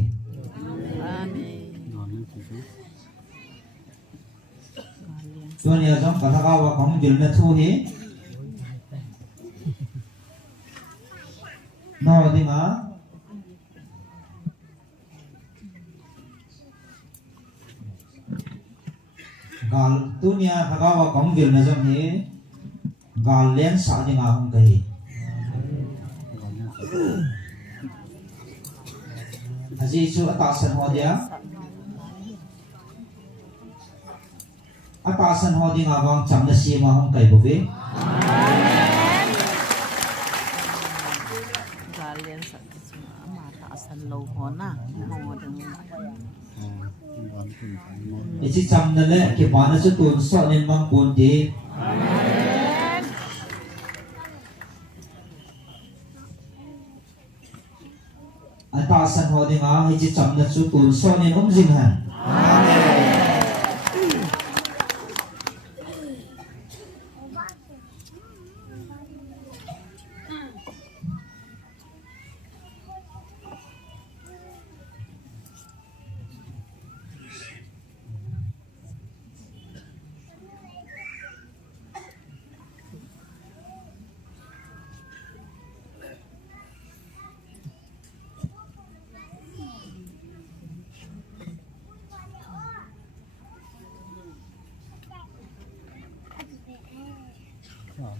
tu ni a jong ka tha ka wa hong dil na thu hi no ding a gal dunia thagawa kong gil na jong he gal len sa ding a hong kai aji chu ata san ho dia ata san ho ding a bang cham na si ma hong kai bo ve galen sa ma ta san lo ho na ho ding ichi cham na le ke pa na chu tun so nen mang pun ti ata san ho ding a ichi cham na chu tun so nen jing han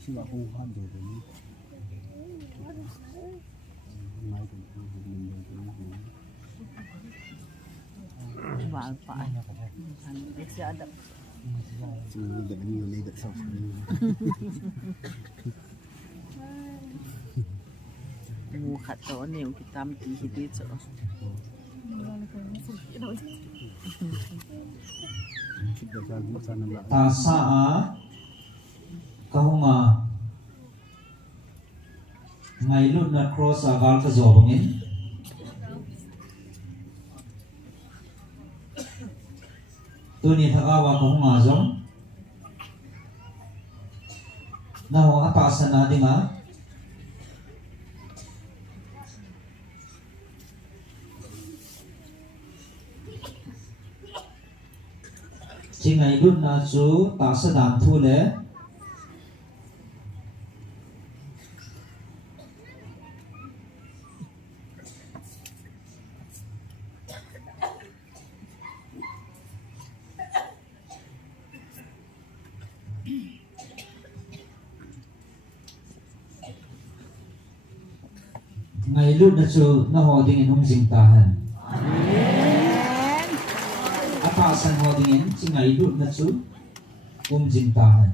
是吧？公汉族的呢，买点民族的， Vàng phải thành cái xe đậm chỉ để nhiều này được sao? mua khát đó nhiều cái tam tí thì biết sợ ta sa a ka hong a ngai lut na cross a gal ka zo bangin tu ni thagawa ka hong a jong na ho ata sana dinga chi ngai lut na chu ta sa dan thu le ngày lúc na chu na ho ding in jing ta han apa san ho ding in chi ngày lúc na chu jing ta han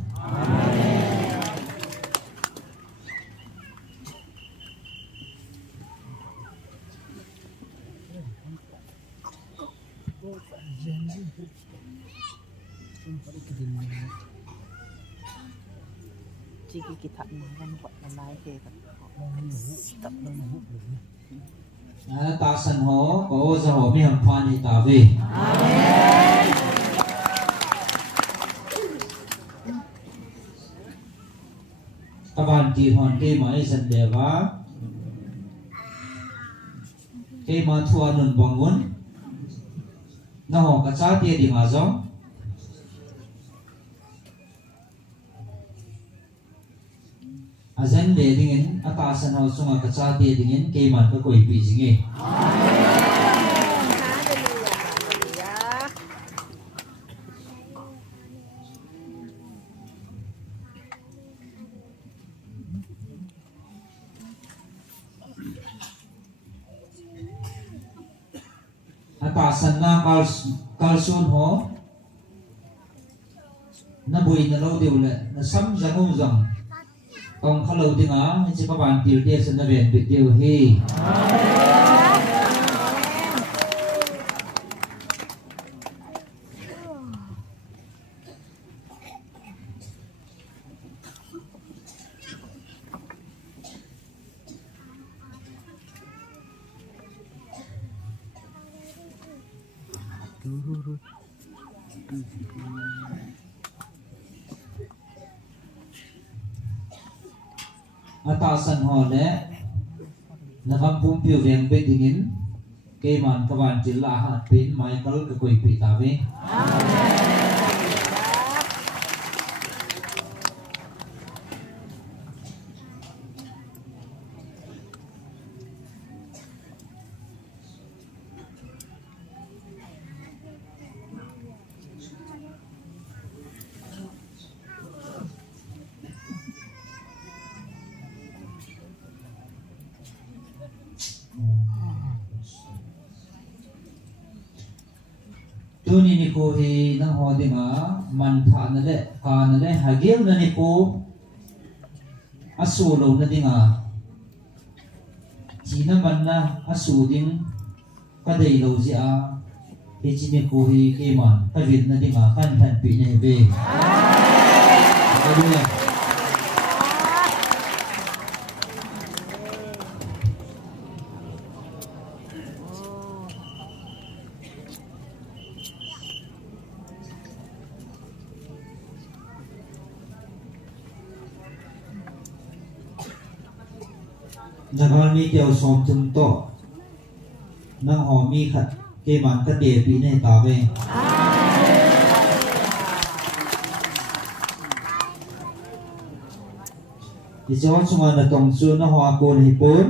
Jiki kita makan buat nalai ke kan. Tasan ho ko za ho mi ham phan hi ta ve kaban ti hon ke mai san dewa ke ma thua nun bangun na ho ka cha ti di nga zo azen le dingin atasan ho sunga ka cha ti dingin ke man ka koi pi jinge atasan na kalsun ho na bui na lo diu le na sam jangum jang tong khalo dinga chi ka ban tir dia san na ven bit diu hi atasan ho le na kam pum piu veng pe dingin ke man ka ban til la ha pin mai kal ka koi pi ta ve tuni ni ko hi na ho dinga man tha na le ka na le hagel na ni ko asu lo na dinga chi na man na asu ding ka dei lo ji a he chi ni ko hi ke man ka vin na dinga kan than pi ne ve hallelujah Nagal mi kêu som tum to nang ho mi khat ke man ka de pi ne ta ve ti cho chunga na tong chu na ho ko ni pun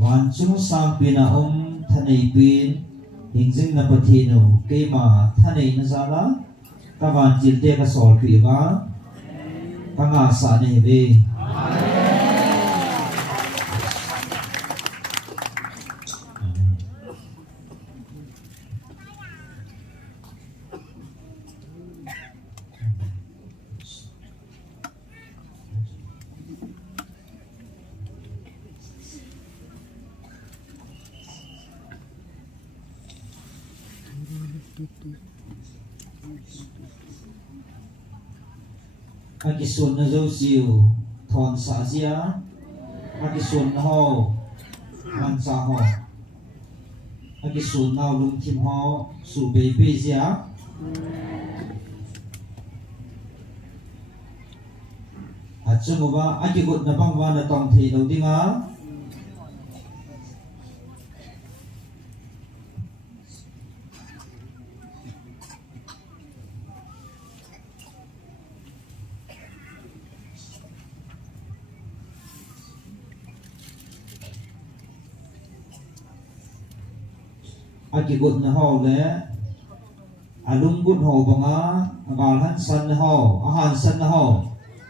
man chung sam pina thanei pin hingjing na pathinu keima thanei na zala kawan jilte ka sol pi ba kanga sa ne ve Akisun na zo siu thon sa zia akisun na ho man sa ho akisun na lung kim ho su be be zia achu ba akigut na bang wa na tong thi lo dinga aki gut na ho le alung gut ho banga agal han san na ho ahan san na ho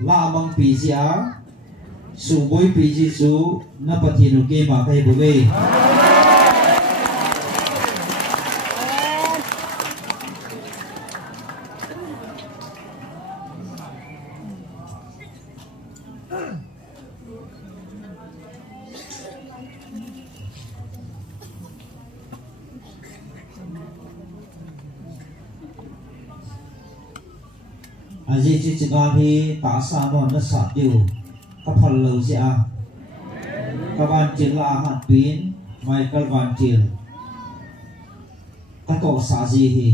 la mang pi zia su boy pi ji su na pathinu ke ma kai bu ve Aji chi chigan hi ta sa non na sa tiu ka phal lo ji a ka van chil la han pin Michael Van Til ka to sa ji hi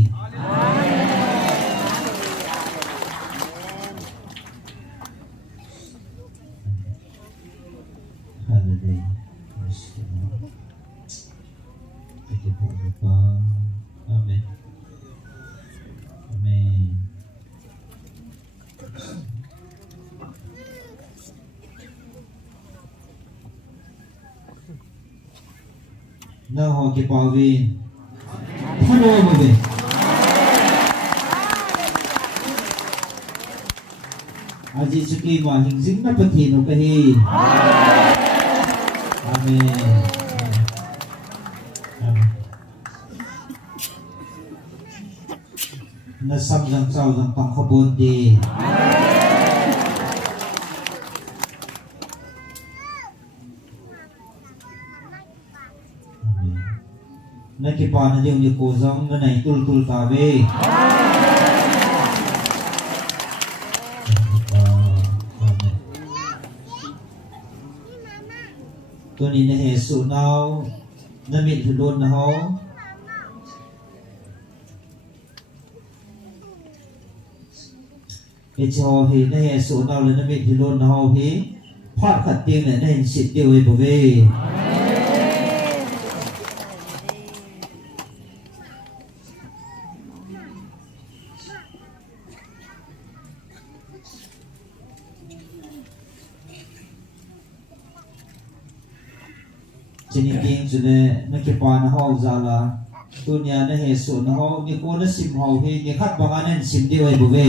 Hallelujah. Thank you for the power. Amen. Amen. Now ho ke pawi. Phalo mo be. Aji suki ma hing jing na pati no kahi. Amen. Na sam jang chau jang pang khabon di na ki pa na deu ni ko jang na nai tul tul ta ve to ni na he su nau na mit lon na ho cho hi na he su nau le na mit lon na ho hi phat khat ting le na hin sit deu e bo ve Chini king chule na ke pa na ho za la tunya na he su na ho ni ko na sim ho hi ni khat banga nen sim deu e bo ve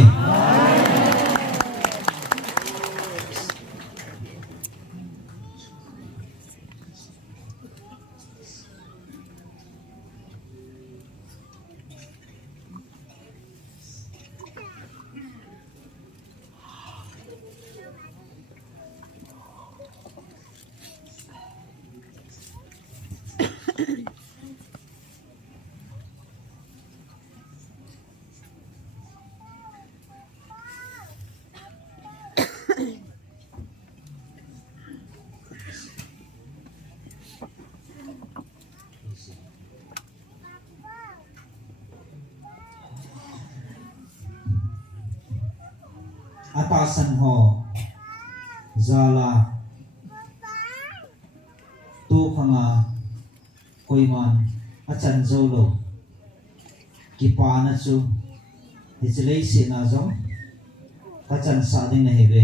Atasan ho zala tu khanga koiman achan zolo kipa na chu hichlei se na jong achan sa ding na hebe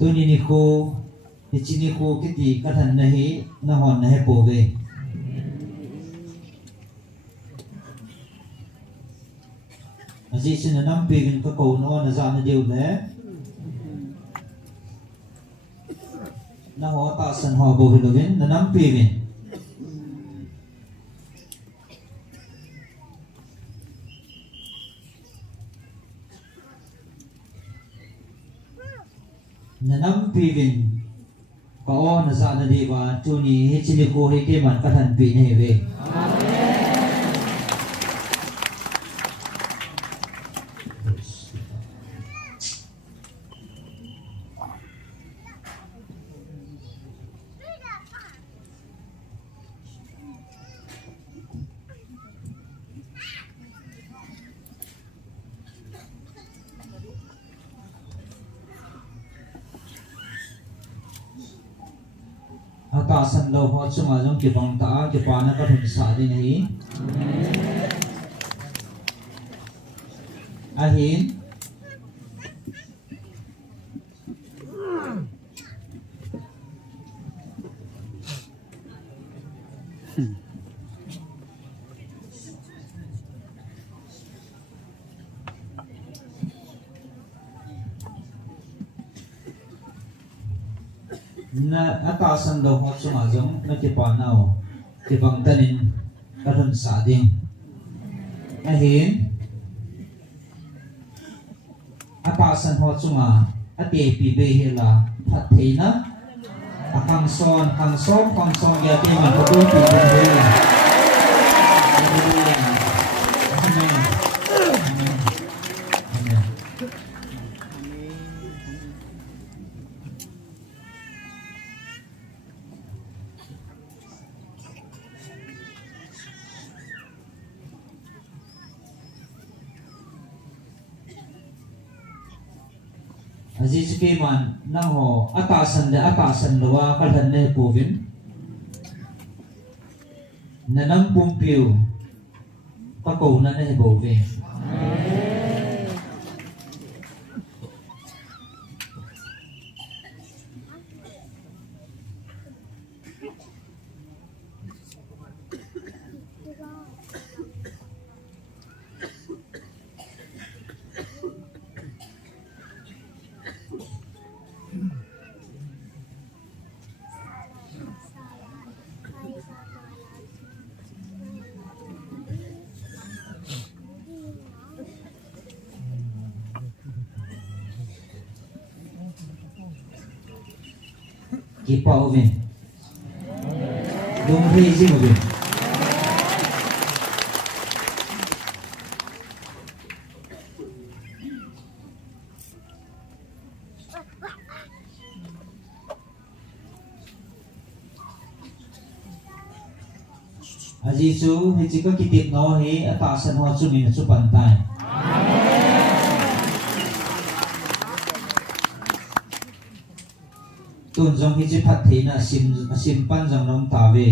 Tuni ni ko chini ko kiti kathan nahi na hon na he po ve aji sin nam pe gin ka ko no na za na deu le na ho ta san ho bo lo gen na nam pe gin na nam pi vin ka o na za na di ba tu ni he chini ko he ke man ka than pi ne ve Ata san lo ho chunga jong ki bang ta ki pa na ka thun sa di nahi ahin na atasan daw ho sumazong nakipanaw kibang tanin karon sa ading ahin atasan ho sunga at APB hila patay na akang son yati magpupunti hila amen amen Aziz Kiman na ho atasan lawa kalhan na povin nanang pumpiw pakaw na bovin Kipa ovin dong raising ovin Azizu hijika kitip no he atasan ho sumin su pantai tunjong hiji phathi na simpan jang nong tawe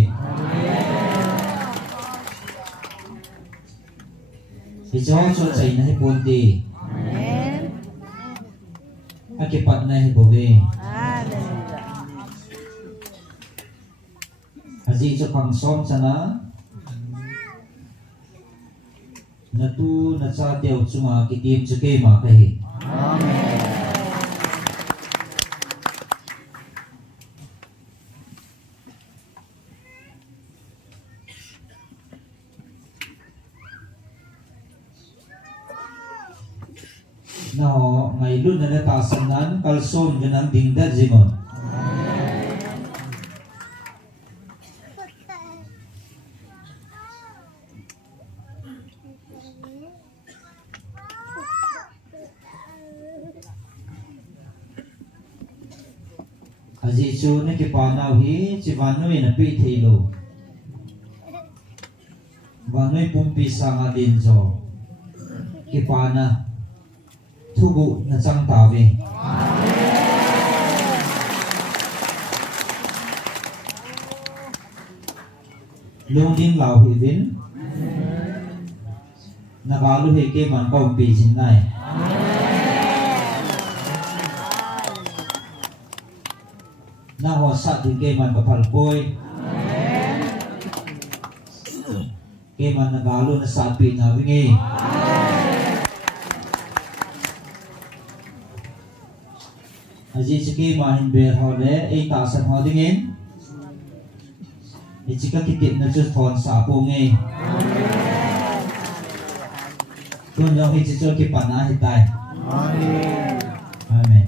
hiji ho so chai na he ponti akipat na he bobe Azizu pangsom sana natu nacha teo chunga kitip chuke ma kahi Now, ngayon na natasanan kalson ganang dingdad zimon. Azizu na kipanaw hi chivanoy na pithilo. Vanoy pumpisa nga dinzo. Kipana tugu na sang tawi. Lungin lau hivin nagalu heke man kong pisin nai. Nahosat heke man kapalpoy. Ke man nagalu na sapi na wingi. Aziz ke mahin ber hole tasan ho dingin jika kitip na just thon sa pungi tunjong hiji ki panah hitai amen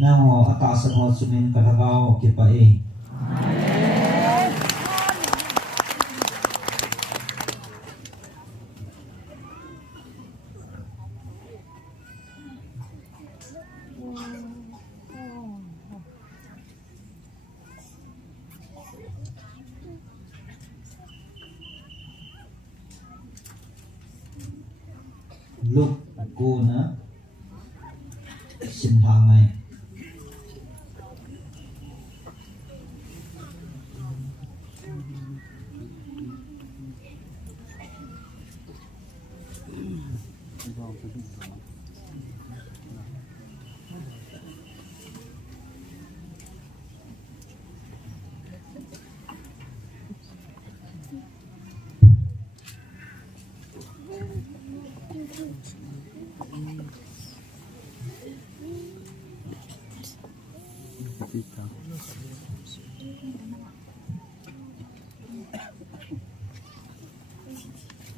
Namo atasan ho sumin karagaw kipai. lúc cô nó xin thang này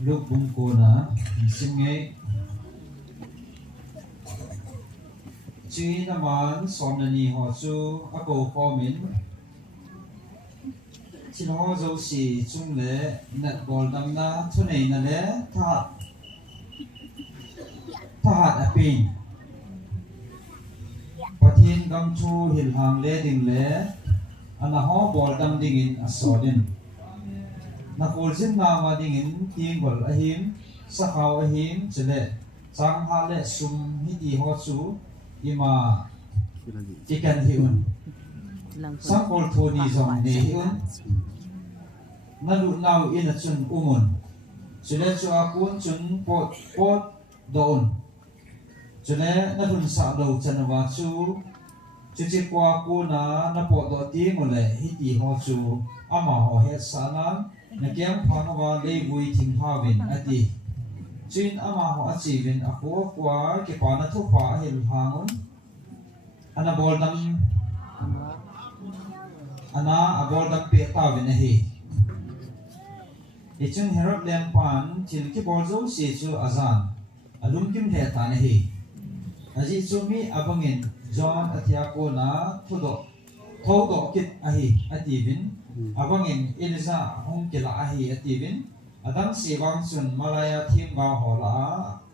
lúc bung cô nó xin nghe chỉ là món xóm này họ chú ác cổ phò mình chỉ họ dấu xì chung lệ nét bò đâm na thu này là lệ thà hạt pin và thiên gam chu hiền hàng lệ đình lệ anh họ bò đâm đình in asodin na khol zin ma ding in ting gol ahim sakhaw ahim chele chang ha le sum hi ti ho chu ima chicken hiun sang kol thoni zong ne hiun na lu nau in a chun umun chele chu a kun chun pot don chele na thun sa do chanwa chu chi kwa ku na pot do ti ngole hi ti ho chu ama ho he sanan na kiam phang wa le vui thing ha vin ati chin ama ho achi vin a ko kwa ke pa na thu pa hil hangun ana bol dam ana abol dam pe ta vin hi ichung herop lem pan til ki bol zo si chu azan alum kim he ta ne hi aji chu mi abangin john athia ko na thudo thodo kit ahi ati vin abangin Eliza hong kila ahi ativin adang siwang sun malaya thim ga hola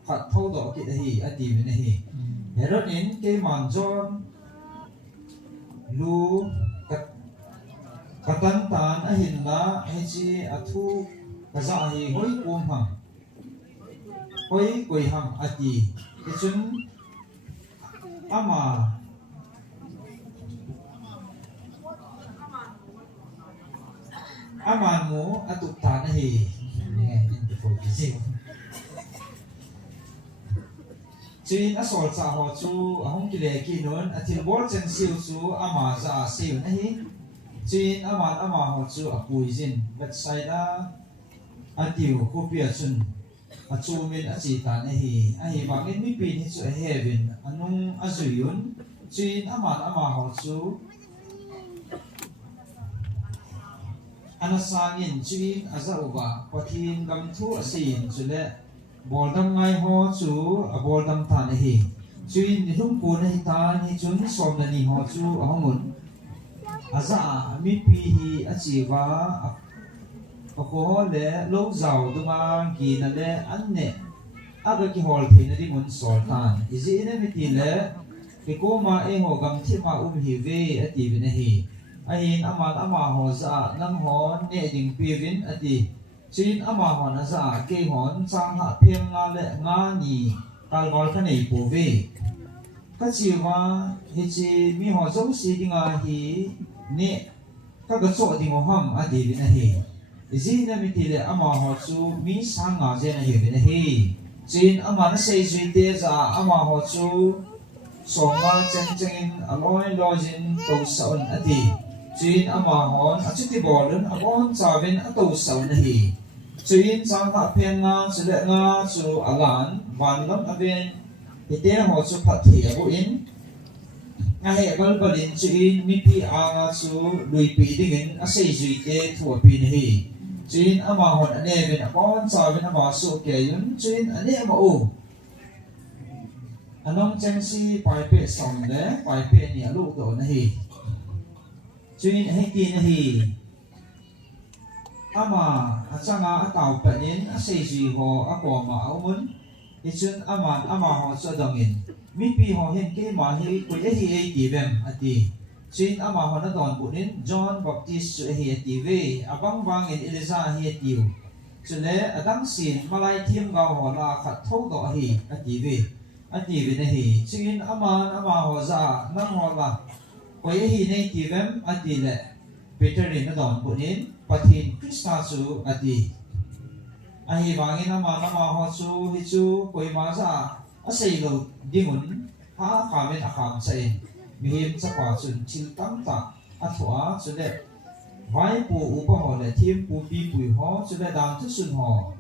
khat thau do ki ahi ativin ahi heroin ke man John lu katan tan ahin la hechi athu kaza ahi hoi kum ham hoi koi ham ati kichun ama aman mo atuk ta na hi in the focusing chin asol sa ho chu ahong kile ki non athil bol chen siu chu ama za siu na hi chin ama ho chu apui jin website a atiu kopia chun achu min achi ta na hi ai bangin mi pin hi chu heaven anung azuyun chin ama ho chu anasangin chuin azauba pathin gam thu asin chule boldam ngai ho chu a boldam ta hi chuin ni hum ko na hi ta ni chun som na ni ho chu ahongun aza mi pi hi achiwa a ko le lo zau duma gi na le anne aga ki hol thina ri mun sultan izi ina mi ti le ke ko ma e ho gam thi ma hi ve ati bi na hi ahin ama ho za nang hon ne ding pivin ati chin ama hon za ke hon chang ha phiam nga le nga ni kalwal ka nei po ve ka chiwa hi chi mi ho zo si dinga hi ne ka ga cho ding ho ham ati bin hi izi na mi ti le ama ho chu mi sang nga je na hi bin hi chin ama na sei zui te za ama ho chu songa chen chen aloi lojin to saun ati chin ama hon achuti bolun abon chavin ato sau na hi chin chang ha phen nga chule nga chu alan vanlam aven ite ho chu phathi abu in nga he bal balin chin mi pi anga chu lui pi dingin asei zui te thua pi na hi chin ama hon ane ben abon chavin ama su ke yun chin ane ama u anong chang si pai pe som le pai pe ni alu do na hi chin hei ti na hi ama achanga atau panin asei ji ho ako ma aumun ichun ama ho chodongin mi pi ho hen ke ma hi ko e hi ti vem ati chin ama ho na don bunin John Baptist chu hi ti ve abang wang in Eliza hi ti cho nên ở đăng xin Malay thêm gạo họ là khát thâu đó hi ở TV này hi cho nên ama họ ra năng họ là quay hi này TV ở TV lệ Peter này nó đòn bộ nín pathin Krista su ở TV hi bangin ama họ su hi su quay mà ra ở xây lầu dingun ha khamen akham sai mihim chapa chun chil tam ta athwa cho nên vai pu upa ho le thim pu pi pui ho cho nên dang thu sun ho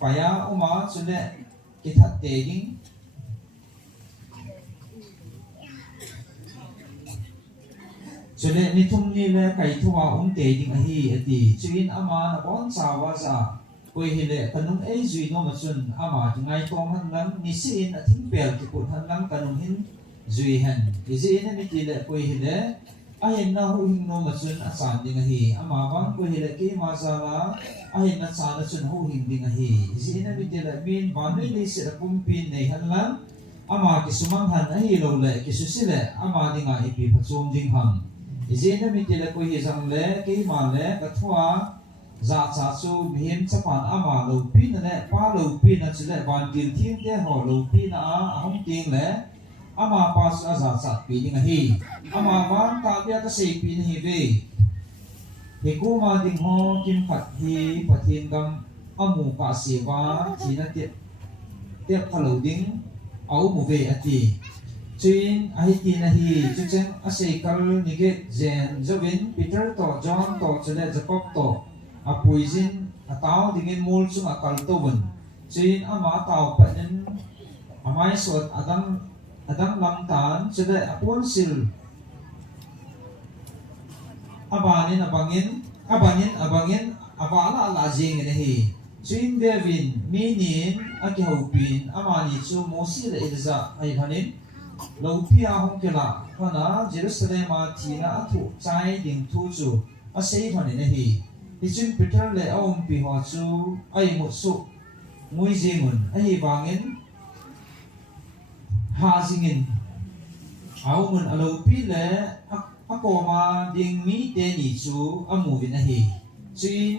paya oma cho nên cái thật tệ ding cho nên ni thum ni le kai thua tệ ding hi ati chuin ama na bon chawa za koi hi le kanung ei zui no ma chun ama ngai tom han lam ni sin a thing pel ki put han lam kanung hin zui han izi na mi ti le koi hi le ahin na hu hing no ma chun a chan ding hi ama bang koi hi le ki ma za la ahin na chan na chun hu hing ding hi izi na mi ti le min ba noi ni se pum pin nei han lam ama ki sumang han a hi lo le ki su si le ama dinga hi pi phachum ding ham izi na mi ti le koi hi jang le ki ma le ka thua za cha chu mihim chapan ama lo pin na le pa lo pin na chile ban kin thim te ho lo pin na a hong ting le ama pa sa za cha pi ding hi ama ban ta bia ka sei pin hi ve he ko ma ding ho kim phat hi pathin gam amu ka sewa china te phalo ding au mu ve ati chuin ai ti na hi chu chen a sei kal ni ge zen jovin Peter to John to chile Jacob to a puizin a tao dingin mul chung a kal to bun chuin ama tao panin amai sot adang lam tan chile a pon sil abanin abala la jing ne hi chuin devin minin a ki hopin amani chu mosi le ilza ai hanin lo pia hong kela hana Jerusalem a thina a thu chai ding thu chu a sei hanin ne hi Ichun Peter le aum pi ho chu ai mu su ngui jingun ai bangin ha jingin aumun alo pi le akoma ding mi te ni chu amu vin hi chin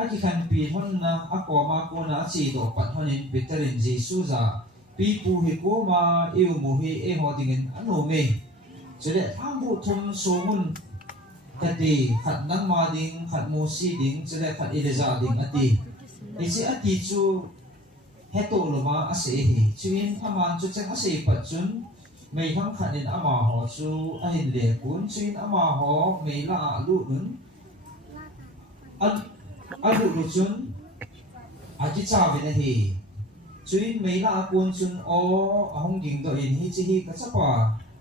aki khan pi hon na akoma ko na chi do pat honin Peter in Jesu za pi pu hi ko ma eu mu hi e ho dingin anu me chele amu thum so mun kati khat nang ma ding khat mu si ding chele khat ileza ding ati isi ati chu heto loma ase hi chuin aman chu chang ase pat chun mei thang khanin ama ho chu a hin le kun chuin ama ho mei la lu nun lu lu chun a chi cha ve na hi chuin mei la kun chun o a hong ging do in hi chi hi ka chapa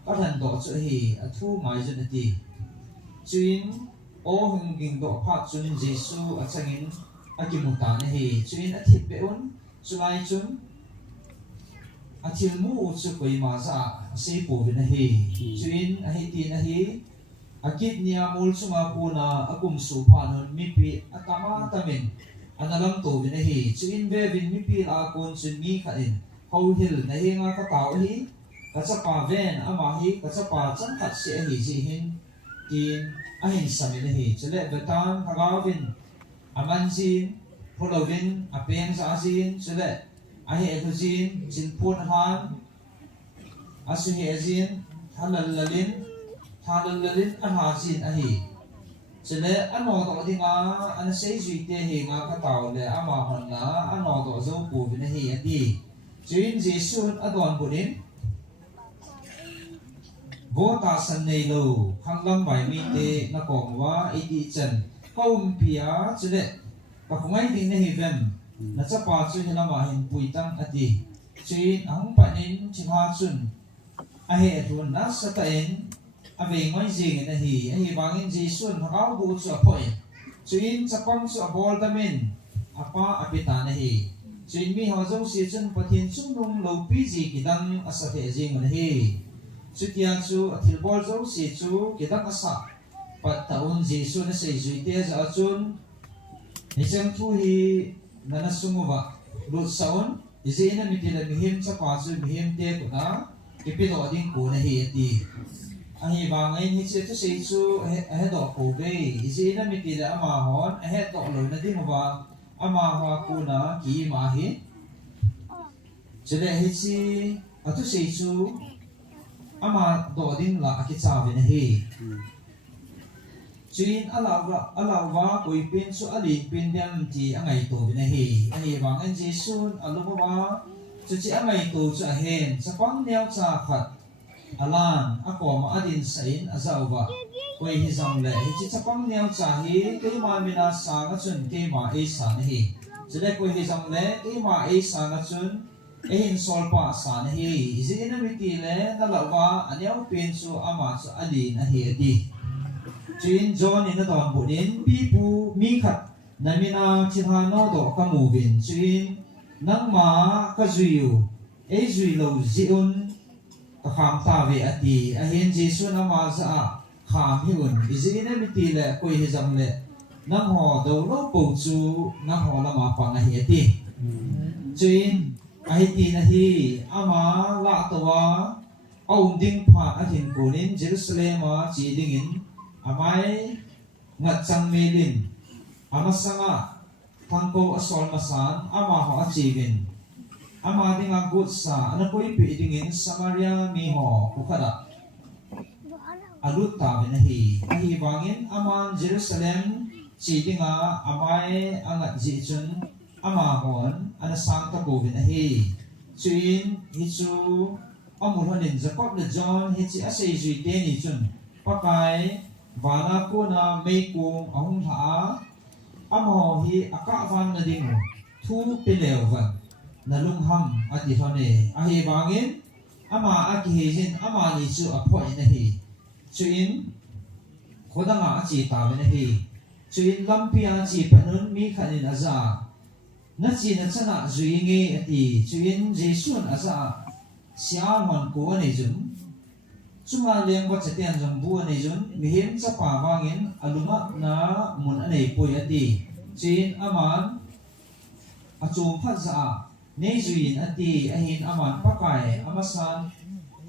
ka than do chu hi a thu mai chun ati chuin o hung ging do pha chun Jesu a changin a ki muta ne hi chuin a thip be un chulai chun a thil mu chu koi ma za sei pu ve na hi chuin a hi ti na hi a kit nia mul chunga puna a kum su pha non mi pi a tama tamin analam to ve na hi chuin ve vin mi pi a kun chun mi kha in ho hil na hi nga ka tau hi ka chapa ven ama hi ka chapa chang khat se hi ji hin tin ahin samile hi chele betan thagawin amanjin pholovin apeng sa asin chele ahi ethujin chinpun han asuhi azin thalallalin ahajin ahi chele ano to dinga an sei zui te hi nga ka taw le ama hon na ano to zo pu vin hi ati chuin Jesu adon bunin vô ta san nei lo khang lam bai mi te na kong wa idi chen kaum pia chule ka khongai ding ne hi vem na cha pa chu hela ma hin pui tang ati chin ang pa nin chha chun a he thun na sa ta en a ve ngoi jing na hi a hi bangin Jesu na ka bu chu a phoi chin chapang chu a bol ta min apa apita na hi chin mi ha zo si chun pathin chung nong lo pi ji ki dang asa the jing na hi Sutian chu athil bol zo si chu kidak asa pat taun Jesu na sei zui te za chun ni sem thu hi nana sumuwa lut saun ize na mitila mihim cha pa chu mihim te ko na ipido ding ko na hi ati ahi bang ai ni che tu sei chu he do ko be isi na mi ti la ama hon he to lo na ding wa ama wa ku na ki ma hi chele hi chi atu sei chu ama do ding la ki cha ve na hi chuin alawa koi pin su ali pin dem ti angai to ve na hi ahi bang an ji sun aluwa chu chi angai to chu a hen sapang neo cha khat alan ako ma adin sain azawa koi hi zang le hi chi chapang neo cha hi ke ma mina sa nga chun ke ma e sa na hi chile koi hi zang le ke ma e sa nga chun e hin sol pa sa na hi izi na mi ti le na lawa anyau pin chu ama chu ali na hi adi chin john in don bu din pi pu mi khat na mina chi ha no do ka mu vin chin nang ma ka zuyu e zui lo zi un ka kham ta ve ati a hen jesu na ma za kham hi un izi na mi ti le koi hi jam le nang ho do lo po chu nang ho la ma pa na hi ati chin a hi ti na hi ama la to wa au ding pha a hin ko nin jerusalem a chi ding in amai ngat chang me lin ama sanga thangko asol masan ama ho a chi vin ama dinga gut sa ana koi pi dingin samaria mi ho kukhada alut ta ben hi ahi wangin aman jerusalem chi dinga amai anga ji chun ama hon ana sang ta ko ben hi chuin hi chu amul honin jacob le john hi chi asei zui te ni chun pakai wana ko na mei kum ahum tha amo hi aka van na ding thu pe lewan na lung ham ati thone a hi bangin ama a ki hejin ama ni chu a phoi na hi chuin khodanga a chi ta na hi chuin lampia chi panun mi khanin aza na chi na chana zui nge ati chuin jesun aza sia hon ko ne jun chunga leng ba chatian jong bu ne jun mi him cha pa wangin aluma na mun ane poi ati chuin aman a chum phat za nei zuin ati ahin aman pakai amasan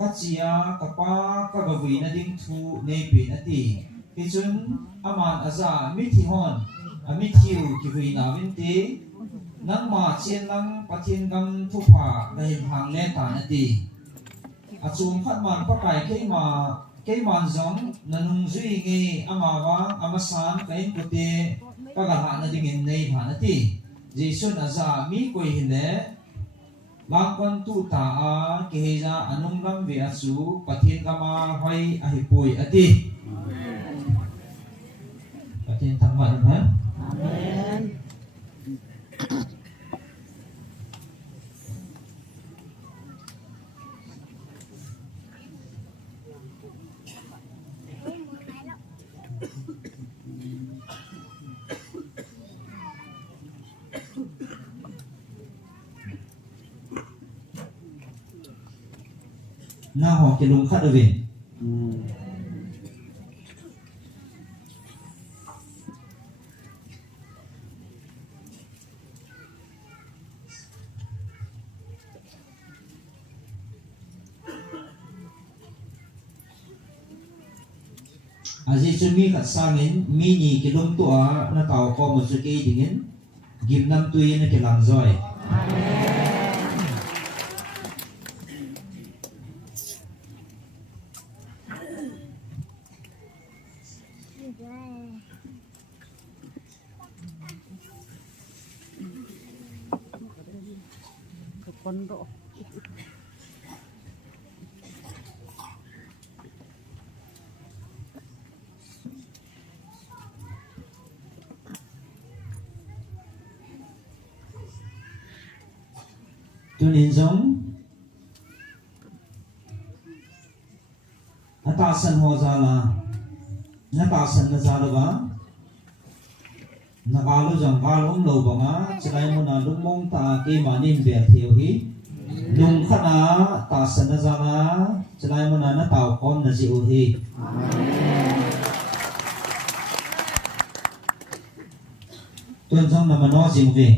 kachia kapa kagawi na ding thu nei pin ati kichun aman aza mithi hon amithiu ki hui na vinti nang ma chen lang pathin gam thu pha dai hang le ta ati achum phat man pakai ke man zong nanung zui nge amawa amasan kain puti kagaha na ding in nei pha ati jesun aza mi koi hile langkon tu ta a keja anung lam ve asu pathin kama hoi a hi pui ati pathin thangma ha amen na ho ke lung khat avin aji chu mi khat sangin mi ni ke lung tu a na taw ko mo chu ke dingin gim nam tu yin ke lang zoi kondo tunin zong atasan ho zala natasan na zala ba nakalu jang kalum lo ba nga chilai mo na lumong ta ke manin be thiu hi lung khana tasan na zala chilai mo na taw kom na ji u hi tuan zong na mano jing ve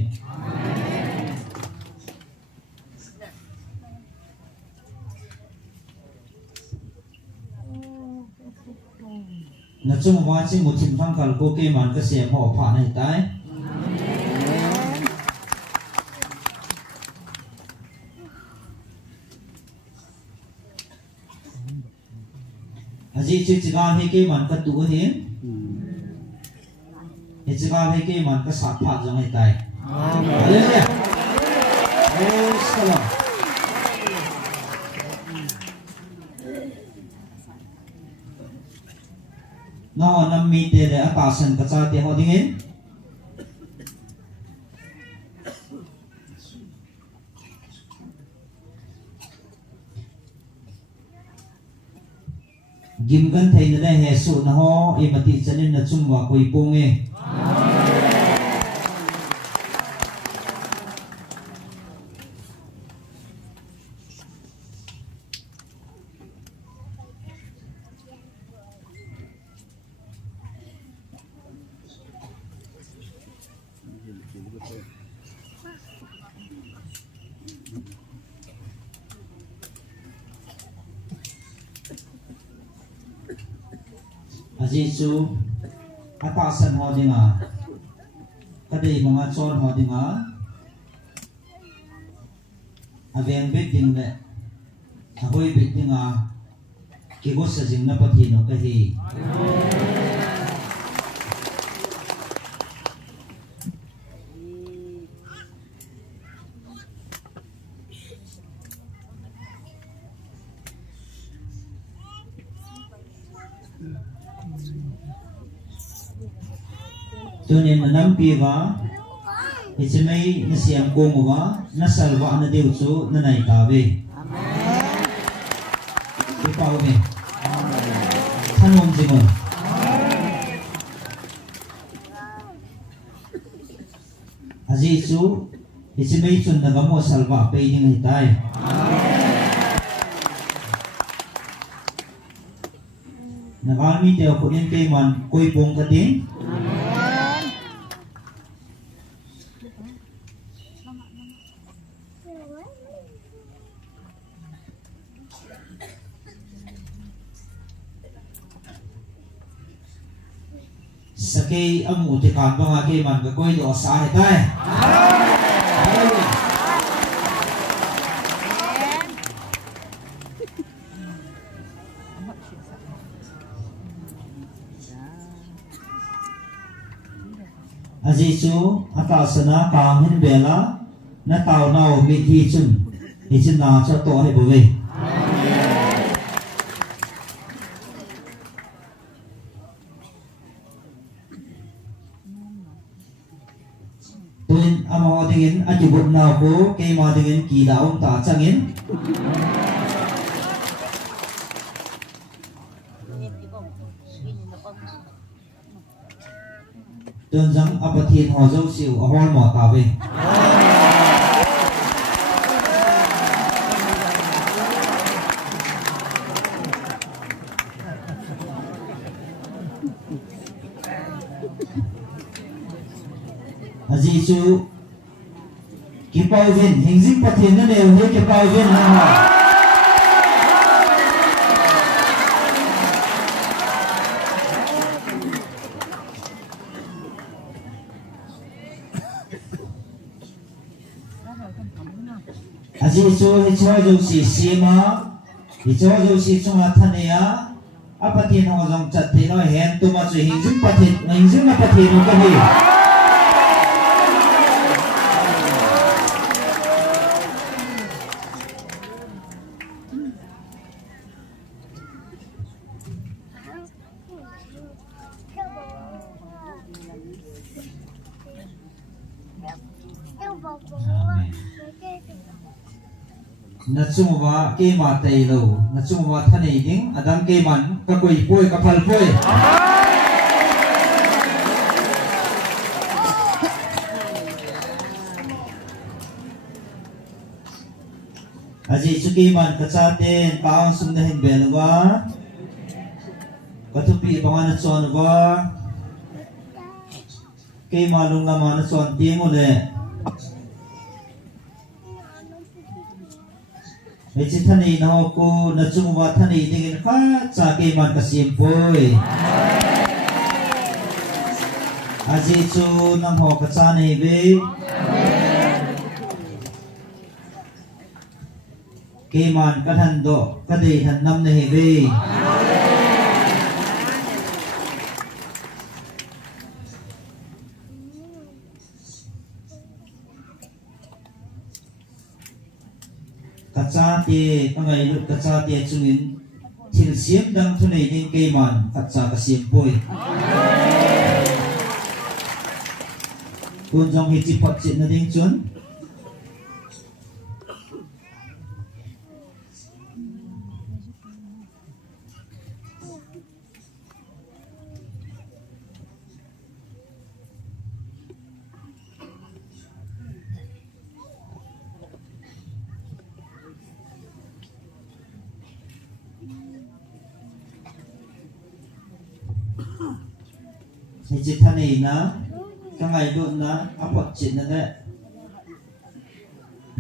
chung wa chi mu thim phang kal ko ke man ka se ho pha nai tai aji chi chi ga he ke man ka tu he he chi ga he ke man ka sa pha jang nai tai hallelujah praise the Lord no nam mi te le ata san ka cha te ho ding in gim gan thei na he su na ho e mati chanin na chum wa koi pong e aji chu ata san ho dinga kadai mga chon ho dinga aveng bit ding le ahoi bit dinga kigo sa jing na pathi no ka hi tunin nam pi wa ichmei na siam ko mo wa na salwa na deu chu na nai ta ve amen ki pau ve thanom jingol aji chu ichmei chun na gamo salwa pe ding hi tai na gami te ko in ke man koi pong ka ding sakay ang utikan mga kay man gagoy do sa tay ajisu atasana kam hin bela na taw naw mi thi chun ni chin na cho to he boi tuin ama dingin ajubut na ko kay ma dingin ki daom ta changin tuin jang apathin ho zo siu ahol mo ta ve aji chu ki pau vin hingjing pathin na ne he ki pau vin ha aji chu hi chho jo si sima hi chho jo si chunga thania apathin ho jong chat the no hen tu ma chu hingjing na pathin no ka hi na chungwa ke ma tei lo na chungwa thanei ding adang ke man ka koi poi ka phal poi aji chuki man ka cha ten paung sum na hin belwa ka thupi bangana chon wa ke ma lung la ma na chon ti mo le Echi thani na ko na chungwa thani dingin kha cha ke man ka sim poi aji chu nang ho ka cha nei ve ke man ka than do ka de than nam nei ve ka cha te ka ngai lut ka cha te chungin thil siam dang thu nei ding ke man ka cha ka siam poi kun jong hi chi phot chin na ding chun hi chi than nei na ka ngai lut na a phot chin na de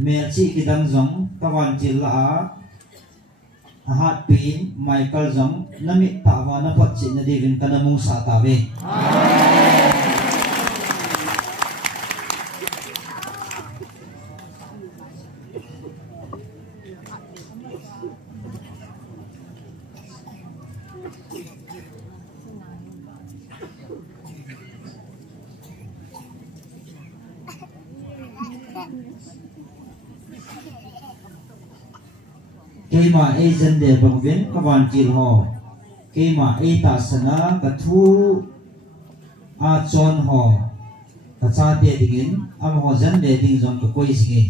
mel chi ki dang jong ka wan chi la a hat pin Michael jong nami ta wa na phot chin na divin kana mung sa ta ve ke ma e jan de bang ven ka wan kil ho ke ma e ta sana ka thu a chon ho ka cha te dingin am ho jan de ding jong ka koi singi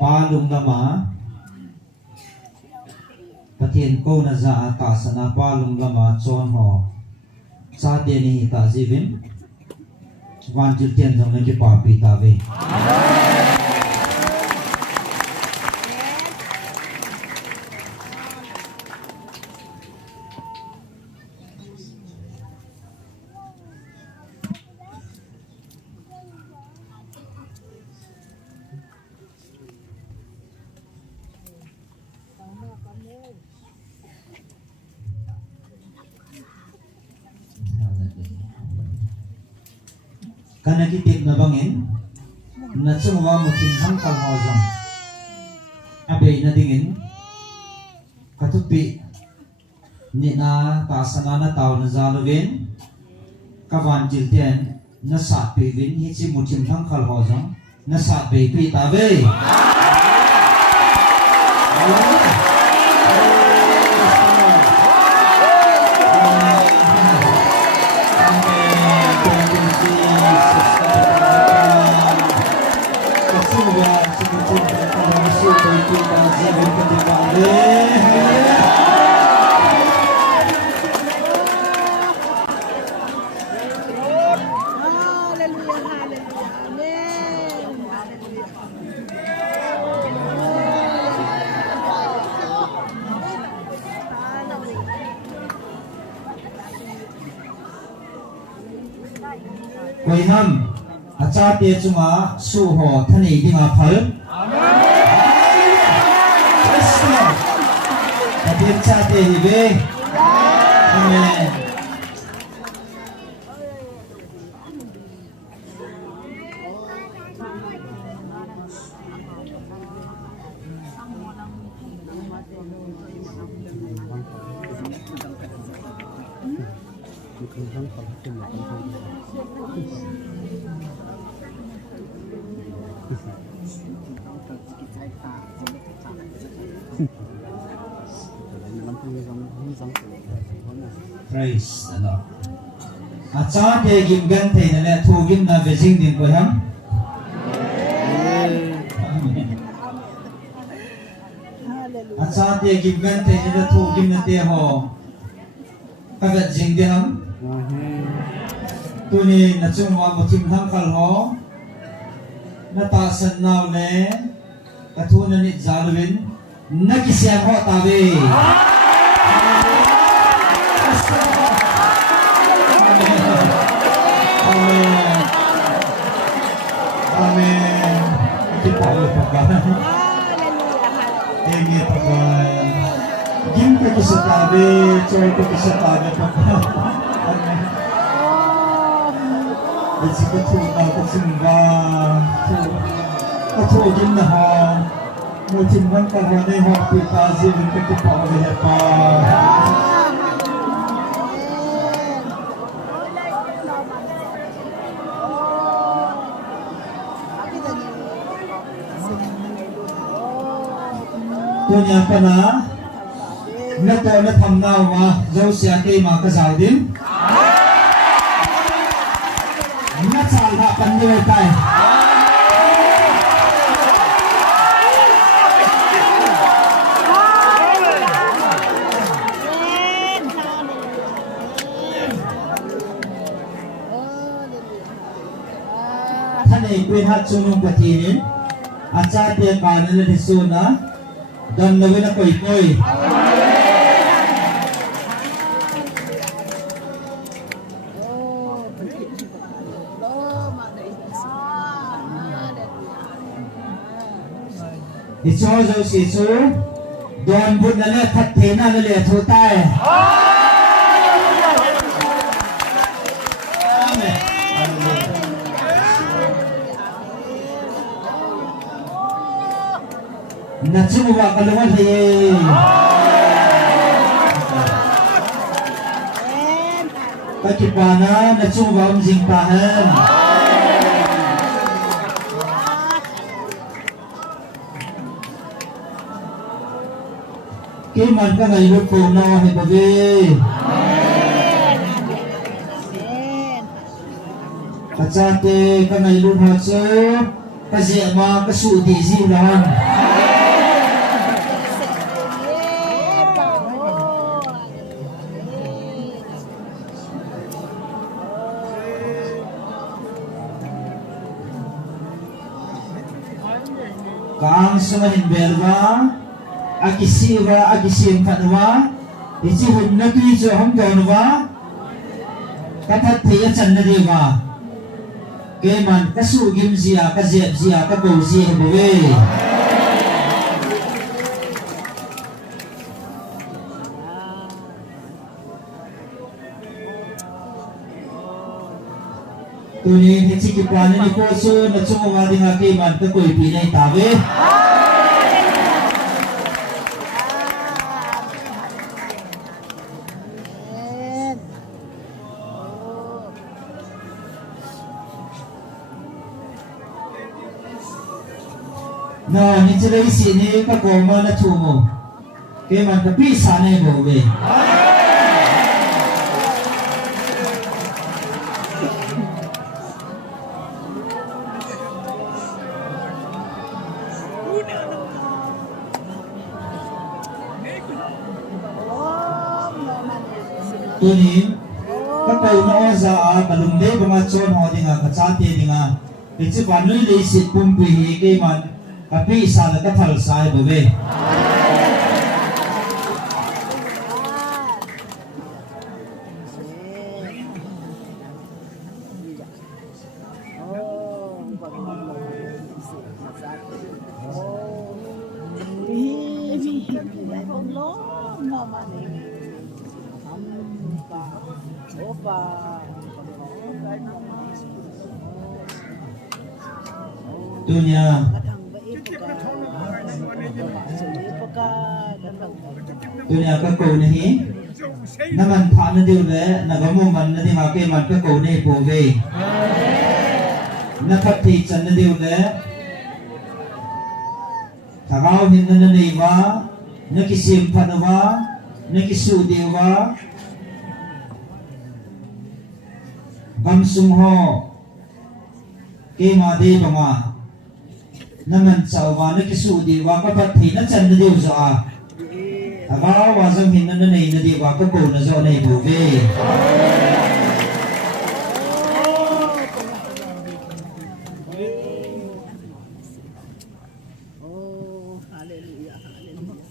pa lung lama pathian ko na za ta sana pa lung lama chon ho cha te ni ta jivin wan ju tian jong ne pa pi ta ve kana ki tip na bangin na chungwa mutin ham kal ho jong abe na dingin katupi ni na ta sana na taw na zalovin kawan jilten na sa pe vin hi chi mutin ham kal ho jong na sa pe pi ta ve Quay năm cha tia chunga su ho thani dinga phal Amen cha tia hi ve amen Praise the Lord. Acha te gim gan the na le thu gim na ve jing din ko ham. Acha te gim gan the na thu gim na te ho. các vật dính đi hâm tôi nè là chung vào một chim thăng khal ho nó ta sân nào nè cái thu nên ít giá luôn nó chỉ xem họ ta về amen amen kita berdoa ini berdoa Jim kita setabe coy kita setabe amen di situ tu kita sembah tu Jim dah musim kan kalau ni hak kita zin kita pakai apa tôi nhà cái nào nó tôi nó thầm nào mà dâu xe kia mà cái giải đến nó xài hạ phần người tayท่านเอกเป็นฮัตซุนุงปะทีนี้อาจารย์เตียการนั่นเลยสุนะdan nawe na koi koi icho zo si su don bun na le phat the na le thu tai amen na chung wa kalungan he pakipana na chung wa jing tahan ke man ka ngai lu ko na he babe kachate ka ngai lu ha chu ka je ma ka su di ji lan kang sumahin berwa akisiwa akisim phanwa ichi hunna tu jo hum donwa kathat thiya channa dewa ke man kasu gim zia ka jep zia ka bo zi bowe tuni hichi ki plan ni ko so na chung wa dinga ke man ka koi pi nei ta ve na ni chere si ni ka ko ma na chu mo ke man ka pi sa nei bo ve tuni các cầu nó ra balung de banga chon ho dinga ka cha te dinga ichi panui le sit pum pi hi ke man ka pi sa la ka thal sai bo ve dunia dunia các cầu này nó mình thả nó điều lệ nó có một mình nó đi học cái mặt các cầu này bổ về nó phát thị chân nó điều lệ thằng ao hiện nó đi vào nó cái sim phát nó vào nó cái su điều vào bấm sung ho cái mà đi bằng à nó mình chào vào nó cái su điều vào các phát thị nó chân nó điều rồi Ama wazang hinan na nei na di wa ka ko na zo nei bu ve. Oh, hallelujah, hallelujah.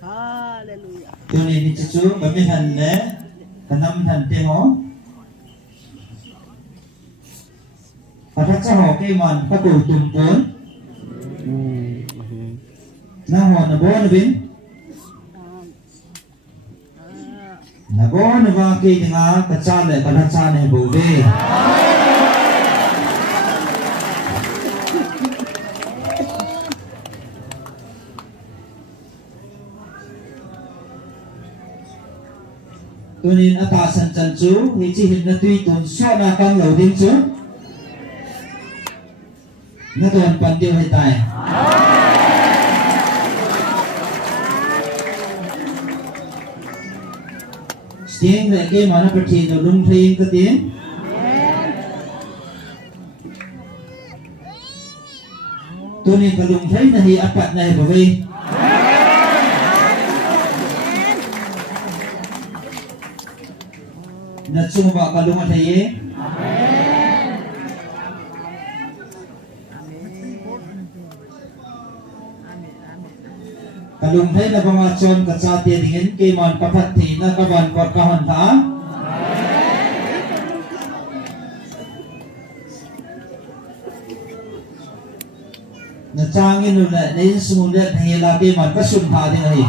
Hallelujah. Tu ni ni chu ba mi han ne kanam han te ho. Pathat cha ho ke man ka ko tum pon. Na ho na bo na bin. Na bo na ba ke nga ka cha le pathat cha ne bu ve. Tunin atasan chan chu hi chi hin na tui tun so na kang lo ding chu na tuan pan dio hai tai tiếng lại cái mà nó phát triển rồi lung thiên cái tiếng tôi nên cả lung thấy là hi áp đặt này bởi vì na chung ba kalung athaye kalung thai na banga chon ka cha te dingin ke man pathat thi na ka ban ko ka han tha na changin nu la nei sumun le thei la ke man ka sun tha ding hi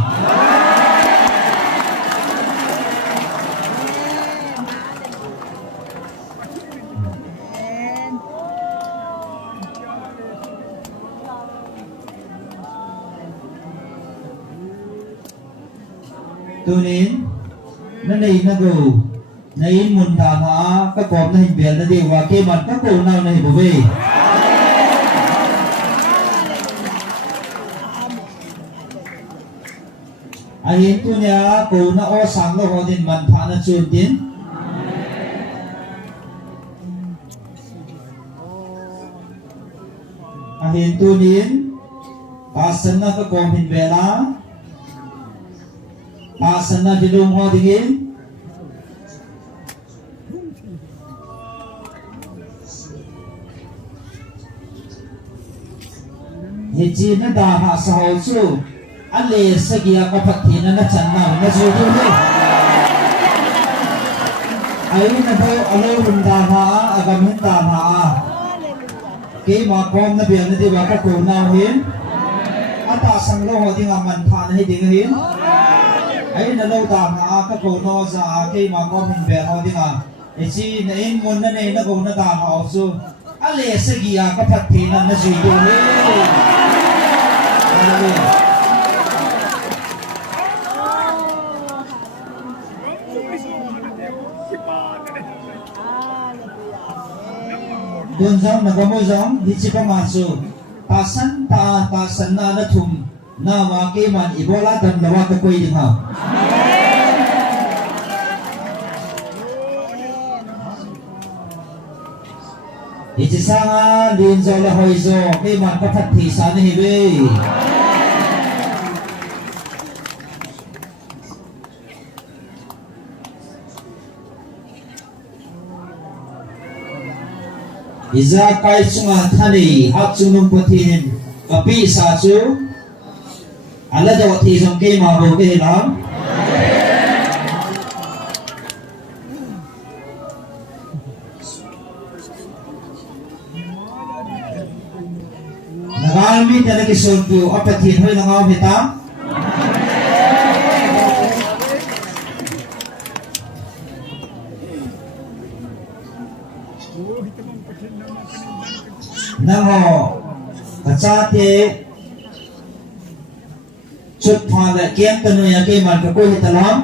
tunin na nei na go nei mun tha ma ka kom na hin bian na de wa ke man ka ko na nei bo ve a hin tu nya ko na o sang lo ho din man tha na chun tin a hin tunin pasan na ka kom hin bela pasan na dilum ho dingin hiji na da ha sa ho chu ale sagia ka phathi na chan na ju ju le ai na bo alo hun da ha agam hin da ha ke ma kom na bian na di wa ka ko na hin ata sang lo ho ding man tha na hi ding hin ai na lo da ha ka ko no za ke ma ko min be ho dinga e chi na in mon na ne na ko na da ha su ale se gi ya ka phat thi na ji do le don jong na ko mo jong hi chi pa ma su pasan na na thum na wa ke man ibola dan na wa ka koi ding ha iti sanga din zo la hoi zo ke man ka phat thi sa ni be iza kai chunga thani hak chunum pathin kapi sa chu ala do thi jong ke ma bo ke lam nagal mi tala ki sontu apathin hoi na ngaw hita namo kachate chut pha la kiam tanu ya ke man ko hi talam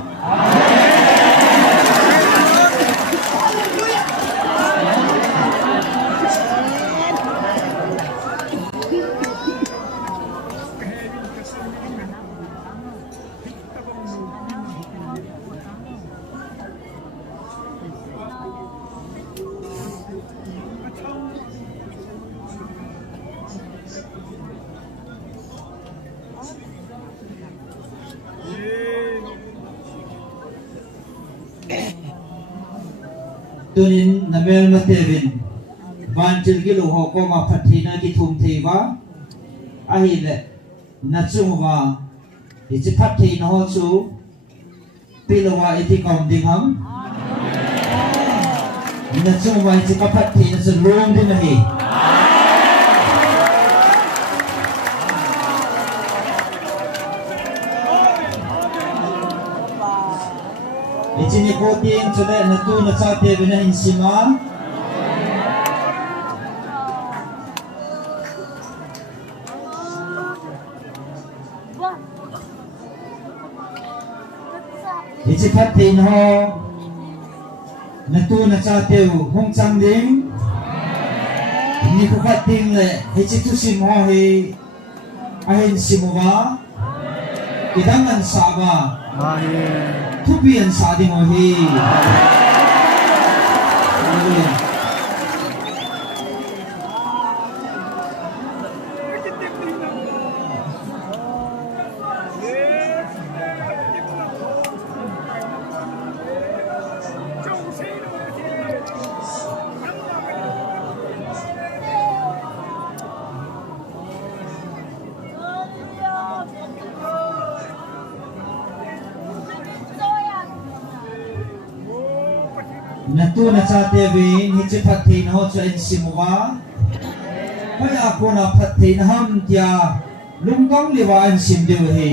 tunin namel matevin vantil gilu ho ko ma phathina ki thum theiwa ahi le nachungwa ichi phathi no ho chu pilawa iti kaum dingham nachungwa ichi ka phathi na chu lom din hi ichi ni kotin chule na tu na cha te bina insima ichi phathi no na tu na cha te hong chang ding ni ko phating le ichi tu sim ho hi ahin simuwa idangan saba tubian sa ding ho hi natu na cha te vi ni chi phathi na ho cha in simwa pai ako na phathi na ham tia lungkang liwa in sim de hi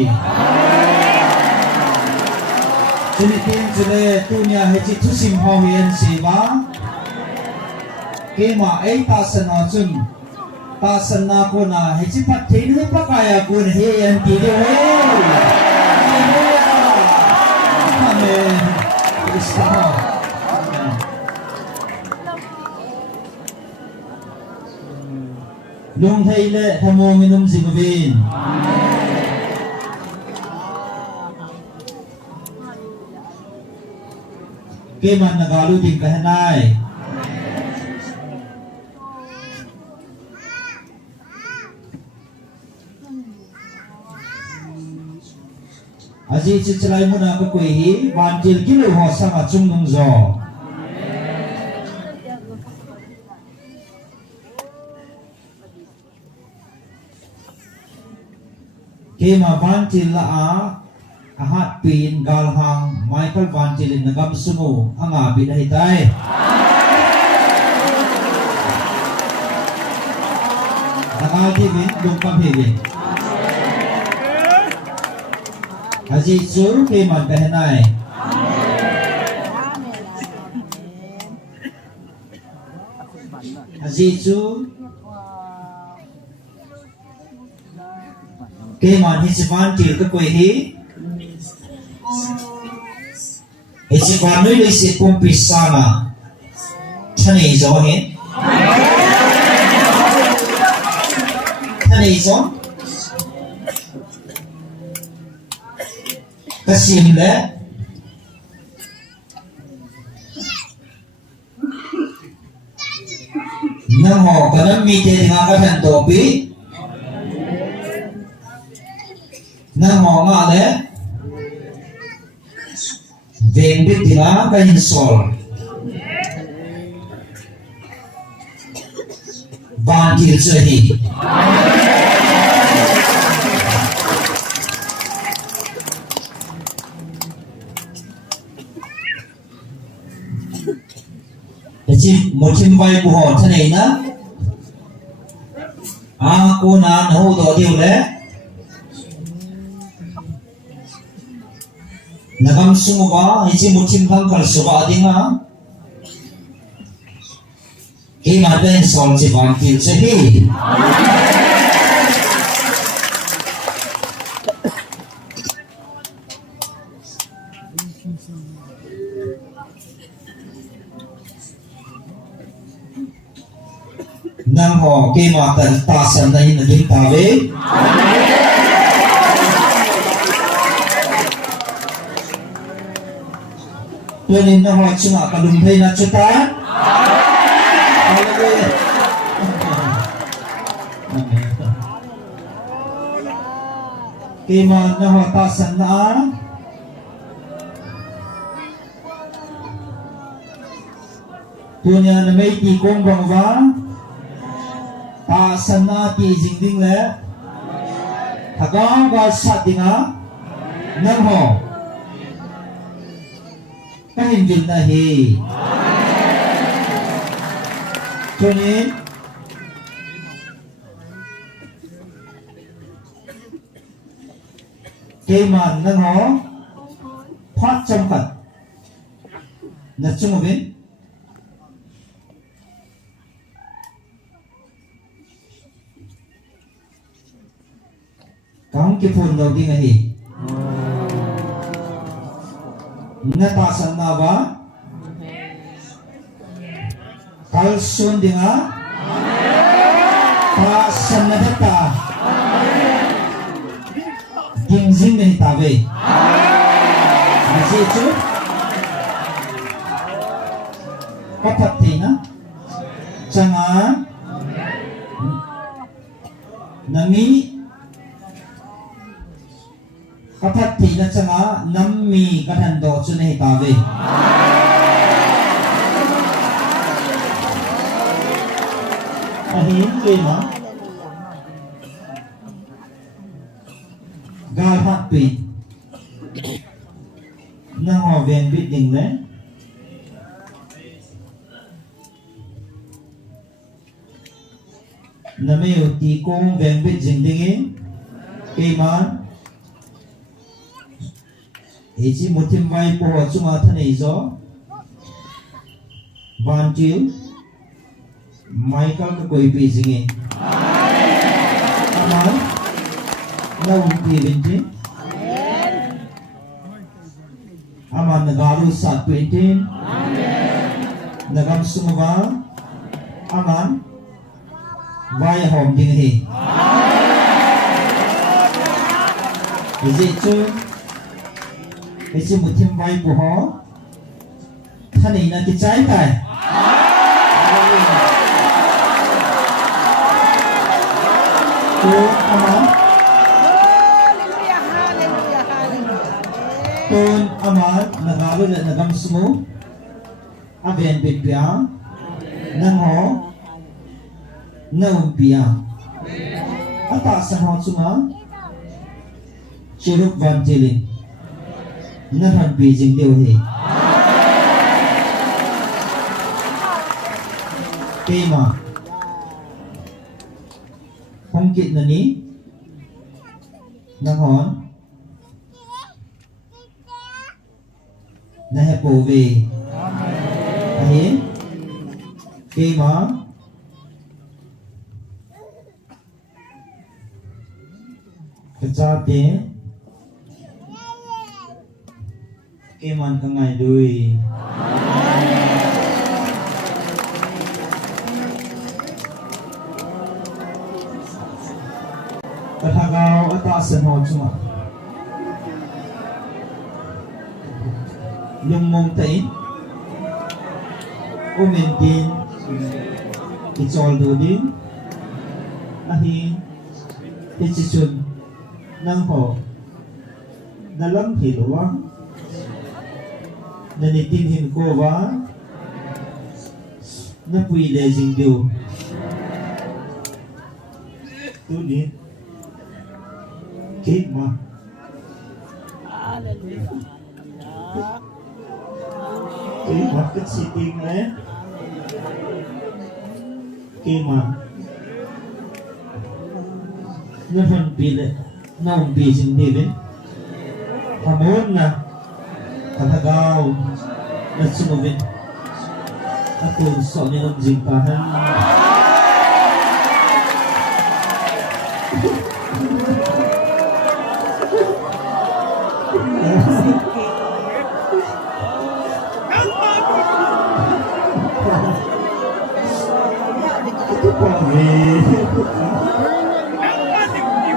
chini tin chule tu nya he chi thu sim ho hi in siwa ke ma ai ta sana chun ta sana ko na he chi phathi ni pa kaya ko ne he an ti de ho amen Krishna lung thei le thamong inum zimvin ke man nagalu ding kahanai aji chichlai muna ko koi hi bantil kilo ho sama chung nung zo Kema vantil la ahat pin galhang Michael vantil nagam sumu anga binahitai Nakati bin dumpam hibin Haji sur kema behenai Haji sur ke man hi sivan til ka koi hi hi sivan noi le si kum pisana thani zo hin thani zo kasim le na ho kanam mi te nga ka than to pi na ho nga le veng bit dila ka hin sol ban til che hi Jadi mochim vai bu ho thane na ko na no do diu le nagam sungu ba iji mochim khang kal suba dinga ke ma ben sol chi ban til che hi nang ho ke ma tan ta san dai na din ta ve tuanin na ho chunga kalum thei na chuta ke ma na ho ta san na tunia na may ti kong bangwa ta sana ti jingding le hagaw ga sa dinga nang ho kahinjil na hi tunin cây màn nâng hó thoát trong phật là chung một bên kamu ke phone đầu tiên này na ta san na ba kal sun dinga ta san na ta ding jing này ta về gì chứ có thật thì nó chẳng á nami có thật thì nó chẳng á nami cái thằng đó cho này ta về hiến kia mà gai phát tùy nó họ về biết định đấy nó mới ở tí công về biết dình định ấy cây mà ấy chỉ một thêm vài bộ họ chung ở thân này gió van chiếu Michael cái quầy bị dình ấy nói lâu thì bên trên aman nagalu sa 20 nagam sumava aman vai hom ding hi is it true is it mutim vai bu ho thani na ki chai tai aman Tôn amat nagalu na nagam sumu aven bipya nang ho na umpia ata sa ho chunga chiruk van tilin na han bijing deu hi tema hongkit na ni nang hon na hepo về ahin cây mà cái cha té cây man cả ngày đuôi cái thằng gạo ở ta sân hồ chung à lung mong tain o maintain it's all doing ahi decision nang ho dalam hilwa nanitin hin ko wa na pui le jing diu tu ni kit ma cái mặt cái si tiên đấy cái mà nó phần bị lệ nó bị gì đi đấy thằng muốn nè thằng gạo nó chung với nó thường sợ như nó dính cả hơn Còn về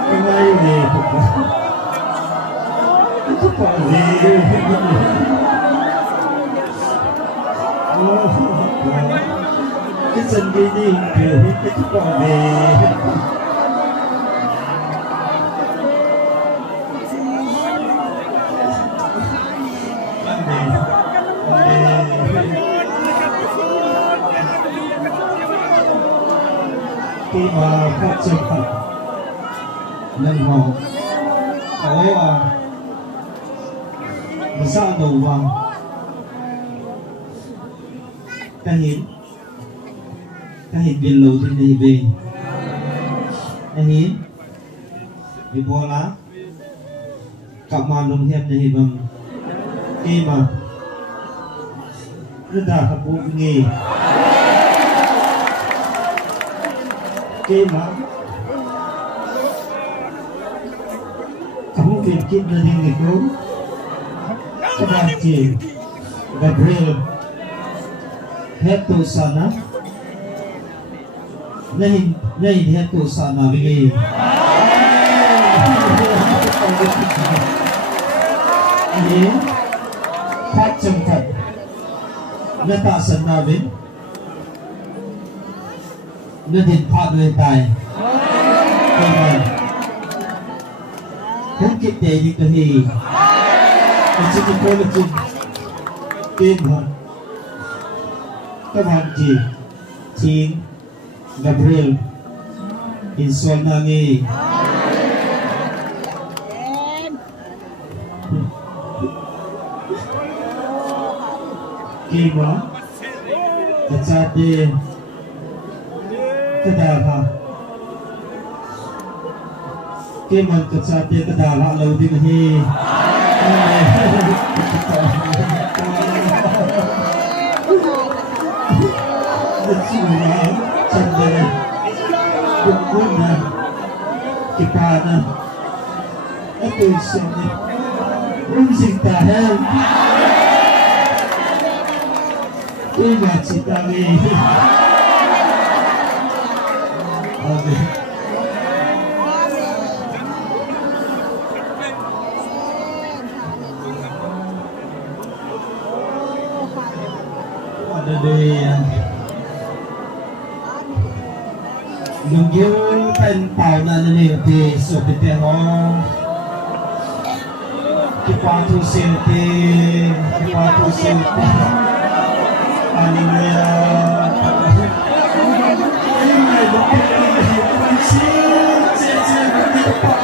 không ai về còn về cái sân kia đi kiểu cái còn về khi mà phát chân thật nâng họ có ra đầu vàng cái hình viên lâu thì này về cái hình bị bỏ lá cặp mà nông thêm này bằng khi mà rất là học bộ nghề khi mà kamu fikir dari itu Raja Gabriel hetu sana नहीं hetu sana begini ini phát chân thật nó ta sân na bên nó điện phát lên tài cái này không kịp để đi cái gì chỉ có một chút tên thôi các bạn chị chín Gabriel Insonangi Kima Kacate Kadava Kima Kacate Kadava lâu đi hi Sandara Bukuna Kipana Ito sini Rumsing tahan Ima citami Amin Ada di yung pen pao na niliti so pitero kipatu silti haleluya ay may